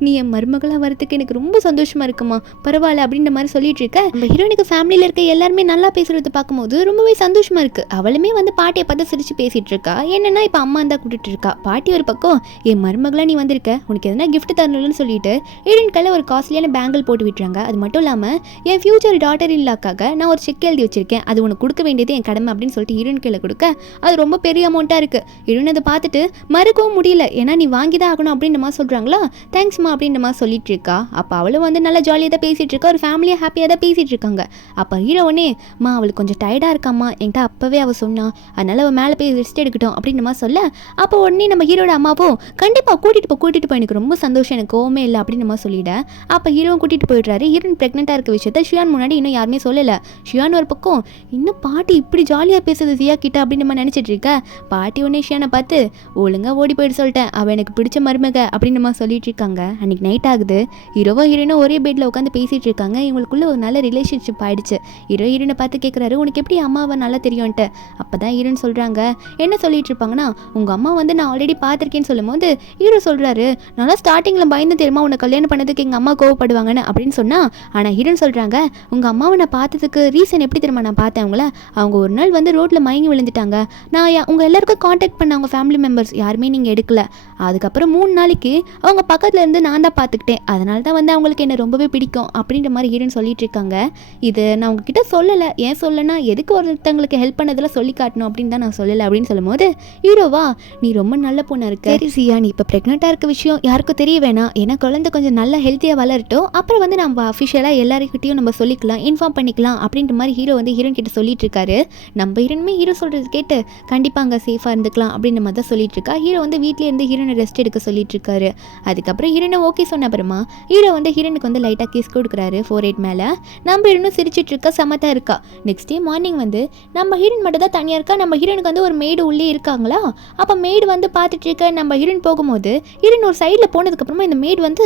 நீ என் மருமகளாக வரதுக்கு எனக்கு ரொம்ப சந்தோஷமா இருக்குமா, பரவாயில்ல அப்படின்ற மாதிரி சொல்லிட்டு இருக்க. நம்ம ஹீரோனுக்கு ஃபேமிலியில் இருக்க எல்லாருமே நல்லா பேசுறது பார்க்கும்போது ரொம்பவே சந்தோஷமா இருக்கு. அவளுமே வந்து பாட்டியை பார்த்து சிரிச்சு பேசிட்டு இருக்கா. என்னன்னா இப்போ அம்மா தான் கூட்டிட்டு இருக்கா. பாட்டி ஒரு பக்கம் என் மருமகளா நீ வந்திருக்க, உனக்கு எதனா கிஃப்ட் தரணும்னு சொல்லிட்டு ஹீரோயின் கையில் ஒரு காஸ்ட்லியான பேங்கிள் போட்டு விட்டுறாங்க. அது மட்டும் இல்லாமல் என் ஃபியூச்சர் டாட்டர் இல்லாக்காக நான் ஒரு செக் எழுதி வச்சிருக்கேன், அது உனக்கு கொடுக்க வேண்டியது என் கடமை அப்படின்னு சொல்லிட்டு ஹீரோயின் கையில் கொடுக்க, அது ரொம்ப பெரிய அமௌண்ட்டாக இருக்கு. ஹீரோயின் அதை பார்த்துட்டு மறுக்கவும் முடியல, ஏன்னா நீ வாங்கி தான் ஆகணும் அப்படின்ற மாதிரி சொல்கிறாங்களா. தேங்க்ஸ்மா அப்படின்ற மாதிரி சொல்லிட்டு இருக்கா. அப்போ அவளும் வந்து நல்லா ஜாலியாக தான் பேசிகிட்டு இருக்கா, ஒரு ஃபேமிலியாக ஹாப்பியாக தான் பேசிகிட்டு இருக்காங்க. அப்போ ஹீரோனே அவளுக்கு கொஞ்சம் டயர்டாக இருக்காம்மா, என்கிட்ட அப்போவே அவள் சொன்னா, அதனால அவள் மேலே போய் ரெஸ்ட் எடுக்கட்டும் அப்படின்ற மாதிரி சொல்ல, அப்போ உடனே நம்ம ஹீரோட அம்மாவும் கண்டிப்பாக கூட்டிகிட்டு போ எனக்கு ரொம்ப சந்தோஷம், எனக்கு கோவமே இல்லை அப்படின்ற மாதிரி சொல்லிட. அப்போ ஹீரோவும் கூட்டிகிட்டு போயிடுறாரு. ஹீரோயின் ப்ரெக்னெண்ட்டாக இருக்க விஷயத்த ஷியான் முன்னாடி இன்னும் யாருமே சொல்லலை. ஷியான் ஒரு பக்கம் இன்னும் பாட்டி இப்படி ஜாலியாக பேசுது ஜியா கிட்ட அப்படின்னு நம்ம நினச்சிட்டு இருக்க. பாட்டி உடனே ஷியானை பார்த்து ஒழுங்காக ஓடி போயிட்டு சொல்லிட்டேன், அவள் எனக்கு பிடிச்ச மருமக அப்படின்னு நம்ம சொல்லிட்டு இருக்காங்க. அன்றைக்கி நைட் ஆகுது. ஹீரோனும் ஒரே பெட்டில் உட்காந்து பேசிகிட்டு இருக்காங்க. இவங்களுக்குள்ள ஒரு நல்ல ரிலேஷன்ஷிப் ஆயிடுச்சு. ஹீரோனை பார்த்து கேட்குறாரு, உனக்கு எப்படி அம்மாவை நல்லா தெரியும்ன்ட்டு. அப்போ தான் ஹீரோன்னு சொல்கிறாங்க, என்ன சொல்லிட்டு இருப்பாங்கன்னா, உங்கள் அம்மா வந்து நான் ஆல்ரெடி பார்த்துருக்கேன்னு சொல்லும் போது ஹீரோ சொல்கிறாரு, நல்லா ஸ்டார்டிங்கில் பயந்து தெரியுமா உன்னை கல்யாணம் பண்ணதுக்கு எங்கள் அம்மா கோவப்படுவாங்கன்னு அப்படின்னு சொன்னால், ஆனால் ஹீரோன்னு சொல்கிறாங்க, உங்கள் அம்மாவை நான் பார்த்ததுக்கு ரீசன் எப்படி தெரியுமா நான் பார்த்தேன் அவங்கள, அவங்க ஒரு நாள் வந்து ரோட்டில் மயங்கி விழுந்துட்டாங்க, நான் உங்கள் எல்லாருக்கும் காண்டாக்ட் பண்ண அவங்க ஃபேமிலி மெம்பர்ஸ் யாருமே நீங்கள் எடுக்கல, அதுக்கப்புறம் 3 நாளைக்கு அவங்க பக்கத்தில் இருந்து நான் தான் பார்த்துக்கிட்டேன், அதனால தான் வந்து அவங்களுக்கு என்ன ரொம்பவே பிடிக்கும் அப்படின்ற மாதிரி ஹீரோன்னு சொல்லிட்டு இருக்காங்க. இது நான் உங்ககிட்ட சொல்லலை, ஏன் சொல்லனா எதுக்கு ஒருத்தங்களுக்கு ஹெல்ப் பண்ணதெல்லாம் சொல்லி காட்டணும் அப்படின்னு தான் நான் சொல்லலை அப்படின்னு சொல்லும்போது, ஹீரோவா நீ ரொம்ப நல்ல பொண்ணாக இருக்க, சரி சியா நீ இப்போ ப்ரெக்னெண்ட்டாக இருக்க விஷயம் யாருக்கும் தெரிய வேணாம், ஏன்னா குழந்தை கொஞ்சம் நல்லா ஹெல்த்தியாக வளரட்டும், அப்புறம் வந்து நம்ம அஃபிஷியலாக எல்லாருக்கிட்டையும் நம்ம சொல்லிக்கலாம், இன்ஃபார்ம் பண்ணிக்கலாம் அப்படின்ற மாதிரி ஹீரோ வந்து ஹீரோன் கிட்ட சொல்லிட்டு இருக்காரு. நம்ம ஹீரோனுமே ஹீரோ சொல்கிறது கேட்டு கண்டிப்பாக சேஃபாக இருந்துக்கலாம் அப்படின்ற மாதிரி தான் சொல்லிட்டு இருக்கா. ஹீரோ வந்து வீட்டிலே இருந்து ஹீரோனை ரெஸ்ட் எடுக்க சொல்லிட்டு இருக்காரு. அதுக்கப்புறம் ஹீரோனை ஓகே சொன்ன அப்புறமா ஹீரோ வந்து ஹீரோனுக்கு வந்து லைட்டாக கிஸ் கொடுக்குறாரு 4 மேலே. நம்ம ஹீரோனும் சிரிச்சிட்டு இருக்கா, சமத்தா இருக்கா. நெக்ஸ்ட் டே மார்னிங் வந்து நம்ம ஹீரோன் மட்டும் தான் தனியாக இருக்கா. நம்ம ஹீரோனுக்கு வந்து ஒரு மெய்டு உள்ளே இருக்காங்களா. அப்போ மெய்டு வந்து பார்த்துட்டு இருக்க. நம்ம ஹீரோன் போகும்போது ஹீரோன் ஒரு சைடில் போனதுக்கப்புறமா இந்த மெய்டு வந்து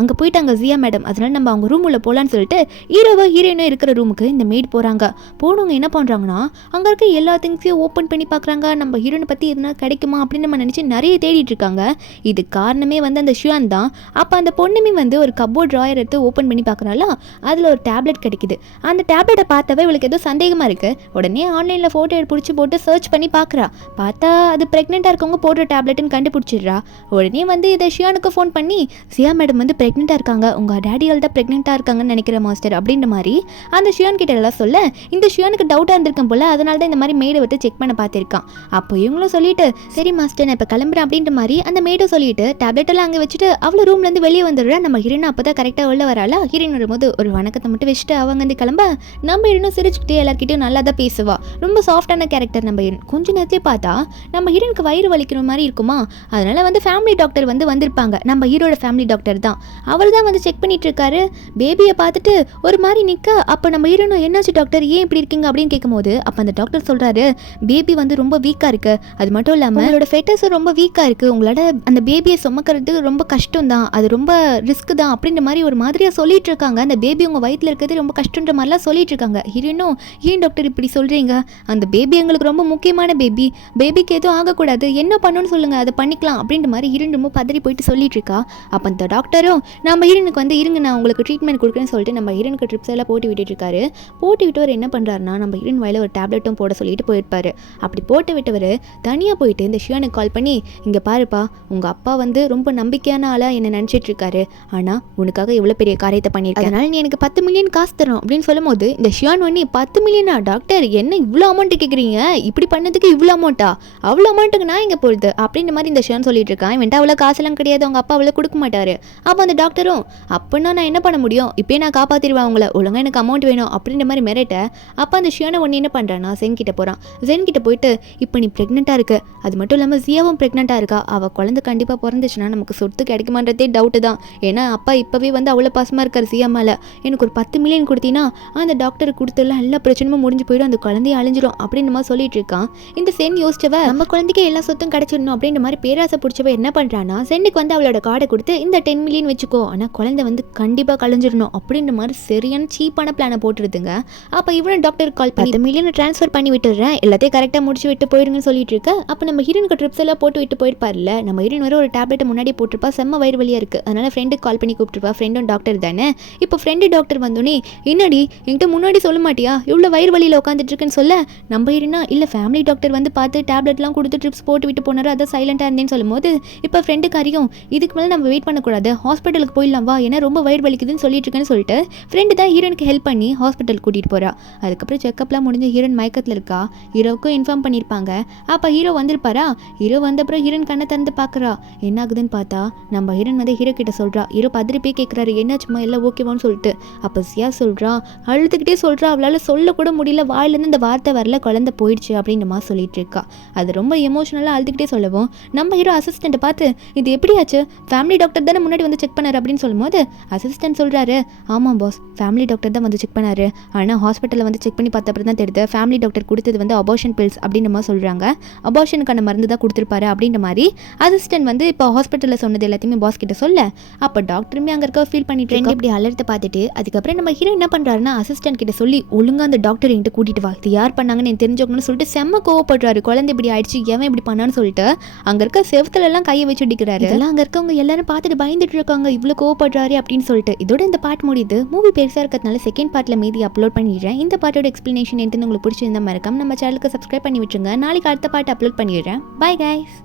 அங்கே போயிட்டாங்க ஜியா மேடம், அதனால நம்ம அவங்க ரூம் உள்ள போகலான்னு சொல்லிட்டு ஹீரோயினும் இருக்கிற ரூமுக்கு இந்த மெய்டு போகிறாங்க. போனவங்க என்ன பண்ணுறாங்கன்னா, அங்கே இருக்க எல்லா திங்ஸையும் ஓப்பன் பண்ணி பார்க்குறாங்க. நம்ம ஹீரோனை பற்றி எதுனா கிடைக்குமா அப்படின்னு நம்ம நினச்சி நிறைய தேடிட்டு இருக்காங்க. இது காரணமே வந்து அந்த ஷியான் தான். அப்போ அந்த பொண்ணுமே வந்து ஒரு கப்போர்ட் ட்ராயர் எடுத்து ஓப்பன் பண்ணி பார்க்குறாளா, அதில் ஒரு டேப்லெட் கிடைக்குது. அந்த டேப்லெட்டை பார்த்தவே இவளுக்கு ஏதோ சந்தேகமாக இருக்குது. உடனே ஆன்லைனில் ஃபோட்டோ பிடிச்சி போட்டு சர்ச் பண்ணி பார்க்குறா. பார்த்தா அது ப்ரெக்னெண்ட்டாக இருக்கவங்க போடுற டேப்லெட்டுன்னு கண்டுபிடிச்சிடுறா. உடனே வந்து இதை ஷியானுக்கு ஃபோன் பண்ணி, சியா மேடம் வந்து ப்ரெக்னெண்ட்டாக இருக்காங்க, உங்கள் டேடியால் தான் ப்ரெக்னெண்ட்டாக இருக்காங்கன்னு நினைக்கிற மாஸ்டர் அப்படின்ற மாதிரி அந்த ஷியான் கிட்ட எல்லாம் சொல்ல, இந்த ஷியானுக்கு டவுட்டாக இருந்திருக்கும் போல், அதனால தான் இந்த மாதிரி மேடை வந்து செக் பண்ண பார்த்துருக்கான். அப்போ இவங்களும் சொல்லிட்டு சரி மாஸ்டர் நான் இப்போ கிளம்புறேன் அப்படின்ற மாதிரி அந்த மேடும் சொல்லிட்டு டேப்லெட் எல்லாம் அங்கே வச்சுட்டு அவளை ரூம்லேருந்து வெளியே வந்துடுறா. நம்ம ஹீரோன் அப்போ தான் கரெக்டாக உள்ள வராளா. ஹீரோன் வரும்போது ஒரு வணக்கத்தை மட்டும் வச்சுட்டு அவங்க வந்து கிளம்ப, நம்ம ஹீரோனும் சிரிச்சுக்கிட்டே எல்லாருக்கிட்டையும் நல்லா தான் பேசுவா. ரொம்ப சாஃப்டான கேரக்டர் நம்ம ஹீரோன். கொஞ்ச நேரத்தையே பார்த்தா நம்ம ஹீரோனுக்கு வயிறு வலிக்கிற மாதிரி இருக்குமா, அதனால வந்து ஃபேமிலி டாக்டர் வந்து வந்திருப்பாங்க. நம்ம ஹீரோட ஃபேமிலி டாக்டர் தான். அவர் தான் வந்து செக் பண்ணிட்டு இருக்காரு. பேபியை பார்த்துட்டு ஒரு மாதிரி நிற்க, அப்போ நம்ம ஹீரோனும் என்னாச்சு டாக்டர் ஏன் இப்படி இருக்கீங்க அப்படின்னு கேட்கும்போது, அப்போ அந்த டாக்டர் சொல்கிறாரு, பேபி வந்து ரொம்ப வீக்காக இருக்குது, அது மட்டும் இல்லாமல் உங்களோட ஃபெட்டஸும் ரொம்ப வீக்காக இருக்குது, உங்களோட அந்த பேபியை சுமக்கிறது ரொம்ப கஷ்டம் தான், அது ரொம்ப ரிஸ்க் தான் அப்படின்ற மாதிரி ஒரு மாதிரியாக சொல்லிட்டு இருக்காங்க. அந்த பேபி உங்கள் வயிற்றில் இருக்கிறது ரொம்ப கஷ்டன்ற மாதிரிலாம் சொல்லிட்டு இருக்காங்க. ஹீரோனும் ஏன் டாக்டர் இப்படி சொல்கிறீங்க, அந்த பேபி எங்களுக்கு ரொம்ப முக்கியமான பேபி, பேபிக்கு எதுவும் ஆகக்கூடாது, என்ன பண்ணணும்னு சொல்லுங்கள் அதை பண்ணிக்கலாம் அப்படின்ற மாதிரி ஹீரோன் ரொம்ப பதறி போயிட்டு சொல்லிட்டு இருக்கா. அப்போ அந்த டாக்டரும் நம்ம ஹீரோனுக்கு வந்து இருங்க நான் உங்களுக்கு ட்ரீட்மெண்ட் கொடுக்குறேன்னு சொல்லிட்டு நம்ம ஹீரோனுக்கு ட்ரிப்ஸ் எல்லாம் போட்டு விட்டுட்டு இருக்காரு. போட்டு விட்டவர் என்ன பண்ணுறாருனா, நம்ம ஹீரோன் வாயில ஒரு டேப்லெட்டும் போட சொல்லிட்டு போயிருப்பாரு. அப்படி போட்டு விட்டவர் தனியாக போயிட்டு இந்த ஷியானுக்கு கால் பண்ணி, இங்கே இங்கே பாருப்பா, உங்கள் அப்பா வந்து ரொம்ப நம்பிக்கையான ஆளாக என்னை நினச்சிட்டு இருக்காரு. ஆனால் உனக்காக எவ்வளோ பெரிய காரியத்தை பண்ணியிருக்கேன், அதனால் நீ எனக்கு 10 மில்லியன் காசு தரும் அப்படின்னு சொல்லும் போது இந்த ஷியான் வண்ணி 10 மில்லியனா டாக்டர், என்ன இவ்வளோ அமௌண்ட் கேட்குறீங்க, இப்படி பண்ணதுக்கு இவ்வளோ அமௌண்ட்டா, அவ்வளோ அமௌண்ட்டுக்கு நான் இங்கே போடுது அப்படின்ற மாதிரி இந்த ஷியான் சொல்லிட்டு இருக்கான். இவன்ட்டு அவ்வளோ காசெல்லாம் கிடையாது, அவங்க அப்பா அவ்வளோ கொடுக்க மாட்டாரு. அப்போ அந்த டாக்டரும் அப்படின்னா நான் என்ன பண்ண முடியும், இப்போயே நான் காப்பாற்றிடுவேன் அவங்கள, ஒழுங்காக எனக்கு அமௌண்ட் வேணும் அப்படின்ற மாதிரி மிரட்ட. அப்போ அந்த ஷியானை ஒன்று என்ன பண்ணுறான்னா ஜென் கிட்ட போகிறான். ஜென் கிட்ட போயிட்டு இப்போ நீ ப்ரெக்னெண்ட்டாக இருக்கு, அது மட்டும் இல்லாமல் ஜியாவும் ப்ரெக்னெண்ட்டாக இருக்கா, அவள் குழந்தை கண்டிப்பாக பிறந்துச்சுன்னா நமக்கு சொத்து கிடைக்குமான்றதே டவுட்டு தான். ஏன்னா அப்பா இப்போவே வந்து அவ்வளோ பாசமாக இருக்கார் ஜியா மேலே. எனக்கு ஒரு 10 மில்லியன் கொடுத்தீங்கன்னா அந்த டாக்டர் கொடுத்துடலாம், எல்லா பிரச்சனையும் முடிஞ்சு போயிடும், அந்த குழந்தைய அழிஞ்சிடும் அப்படின்னு மாதிரி சொல்லிட்டு இருக்கான். இந்த சென் யோசிச்சவ நம்ம குழந்தைக்கு எல்லா சொத்தும் கிடைச்சிடணும் அப்படின்ற மாதிரி பேராசை பிடிச்சவ என்ன பண்ணுறான்னா சென்னுக்கு வந்து அவளோட கார்டை கொடுத்து இந்த 10 மில்லியன் வச்சுக்கோ, ஆனால் குழந்தை வந்து கண்டிப்பாக கழிஞ்சிடணும் அப்படின்ற மாதிரி சரியான சீப்பான பிளானை போட்டுருதுங்க. அப்போ இவனும் டாக்டர் கால் பண்ணி 10 மில்லியன் ட்ரான்ஸ்ஃபர் பண்ணி விட்டுறேன், எல்லாத்தையும் கரெக்டாக முடிச்சு விட்டு போயிருங்கன்னு சொல்லிட்டு இருக்க. அப்போ நம்ம ஹீரோனுக்கு ட்ரிப்ஸ் எல்லாம் போட்டு விட்டு போயிருப்பார்ல, நம்ம ஹீரோன் வர ஒரு டேப்லெட்டை முன்னாடி போட்டிருப்பா, செம்ம வயிறு வலியாக இருக்குது, அதனால ஃப்ரெண்டுக்கு கால் பண்ணி கூப்பிட்டுருப்பா. ஃப்ரெண்டும் டாக்டர் தானே. இப்போ ஃப்ரெண்டு டாக்டர் வந்தோடனே என்னடி என்கிட்ட முன்னாடி சொல்ல மாட்டியா இவ்வளோ வயிறு வலியில் உட்காந்துட்டு இருக்குன்னு சொல்ல, நம்ம ஹீரோனா இல்லை ஃபேமிலி டாக்டர் வந்து பார்த்து டேப்லெட்லாம் கொடுத்து ட்ரிப்ஸ் போட்டு விட்டு போனார், அதை சைலண்டாக இருந்தேன்னு சொல்லும்போது இப்போ ஃப்ரெண்டுக்கு அறியும் இதுக்கு மேலே நம்ம வெயிட் பண்ணக்கூடாது, ஹாஸ்பிட்டலுக்கு போயிடலாம் வா, ஏன்னா ரொம்ப வயிறு வலிக்குதுன்னு சொல்லிட்டு இருக்கேன்னு சொல்லிட்டு ஃப்ரெண்டு தான் ஹீரோனுக்கு ஹெல்ப் பண்ணி ஹாஸ்பிட்டல் கூட்டிகிட்டு போகிறா. அதுக்கப்புறம் செக்அப்லாம் முடிஞ்ச ஹீரோன் மயக்கத்தில் இருக்கா. ஹீரோவுக்கும் இன்ஃபார்ம் பண்ணியிருப்பாங்க. அப்போ ஹீரோ வந்திருப்பாரா. ஹீரோ வந்த அப்புறம் ஹீரோன் கண்ணை திறந்து பார்க்குறா. என்ன ஆகுதுன்னு பார்த்தா நம்ம ஹீரோன் வந்து ஹீரோ கிட்ட சொல்கிறா. ஹீரோ பதறி போய் கேட்குறாரு என்னாச்சுமா எல்லாம் ஓகேவான்னு சொல்லிட்டு. அப்போ சியா சொல்கிறா, அழுதுகிட்டே சொல்கிறா, அவளால் சொல்லக்கூட முடியல, வாயிலேருந்து இந்த வார்த்தை வரல, குழந்தை போயிடுச்சு அப்படின்ற மாதிரி சொல்லிட்டு இருக்கா. அது ரொம்ப எமோஷனலாக அழுதுகிட்டே சொல்லவும் நம்ம ஹீரோ அசிஸ்டண்ட்டை பார்த்து இது எப்படியாச்சு, ஃபேமிலி டாக்டர் தானே முன்னாடி வந்து செக் பண்ணார் அப்படின்னு சொல்லும்போது அசிஸ்டன்ட் சொல்கிறாரு, ஆமாம் பாஸ், ஃபேமிலி டாக்டர் தான் வந்து செக் பண்ணாரு, ஆனால் ஹாஸ்பிட்டலில் வந்து செக் பண்ணி பார்த்த அப்புறம் தான் தெரியுது ஃபேமிலி டாக்டர் கொடுத்தது வந்து அபார்ஷன் பில்ஸ் அப்படின்ற மாதிரி சொல்கிறாங்க, அபார்ஷனுக்கான மருந்து தான் கொடுத்துருப்பாரு அப்படின்ற மாதிரி அசிஸ்டன்ட் வந்து இப்போ ஹாஸ்பிட்டலில் சொன்னது எல்லாத்தையுமே பாஸ் கிட்ட சொல்ல. அப்போ டாக்டருமே அங்கே இருக்க ஃபீல் பண்ணிட்டு இப்படி அலர்த்தை பார்த்துட்டு அதுக்கப்புறம் நம்ம ஹீரோ என்ன பண்ணுறாருன்னா அசிஸ்டன்ட் கிட்ட சொல்லி ஒழுங்காக அந்த டாக்டர் என்கிட்ட கூட்டிட்டு வா, இது யார் பண்ணாங்கன்னு எனக்கு தெரிஞ்சவங்கன்னு சொல்லிட்டு செம்ம கோவப்படுறாரு. குழந்தை இப்படி ஆயிடுச்சு, எவன் இப்படி பண்ணான்னு சொல்லிட்டு அங்கே இருக்க செவத்துல எல்லாம் கையை வச்சு அடிக்கிறாரு. இதெல்லாம் அங்கே இருக்கவங்க எல்லாரும் பார்த்துட்டு பயந்துட்டு இருக்காங்க, இவ்வளோ கோவப்படுறாரு அப்படின்னு சொல்லிட்டு. இதோட இந்த பாட்டு முடியுது. மூவி பெருசாக இருக்கிறதுனால செகண்ட் பார்ட்டில் மீதி அப்லோட் பண்ணிடுறேன். இந்த பாட்டோட எக்ஸ்பிளனேஷன் என்னன்னு உங்களுக்கு பிடிச்சிருந்தா மறக்காம நம்ம சேனலுக்கு சப்ஸ்கிரைப் பண்ணி விட்டுருங்க. நாளைக்கு அடுத்த பாட்டு அப்லோட் பண்ணிடுறேன். Bye guys.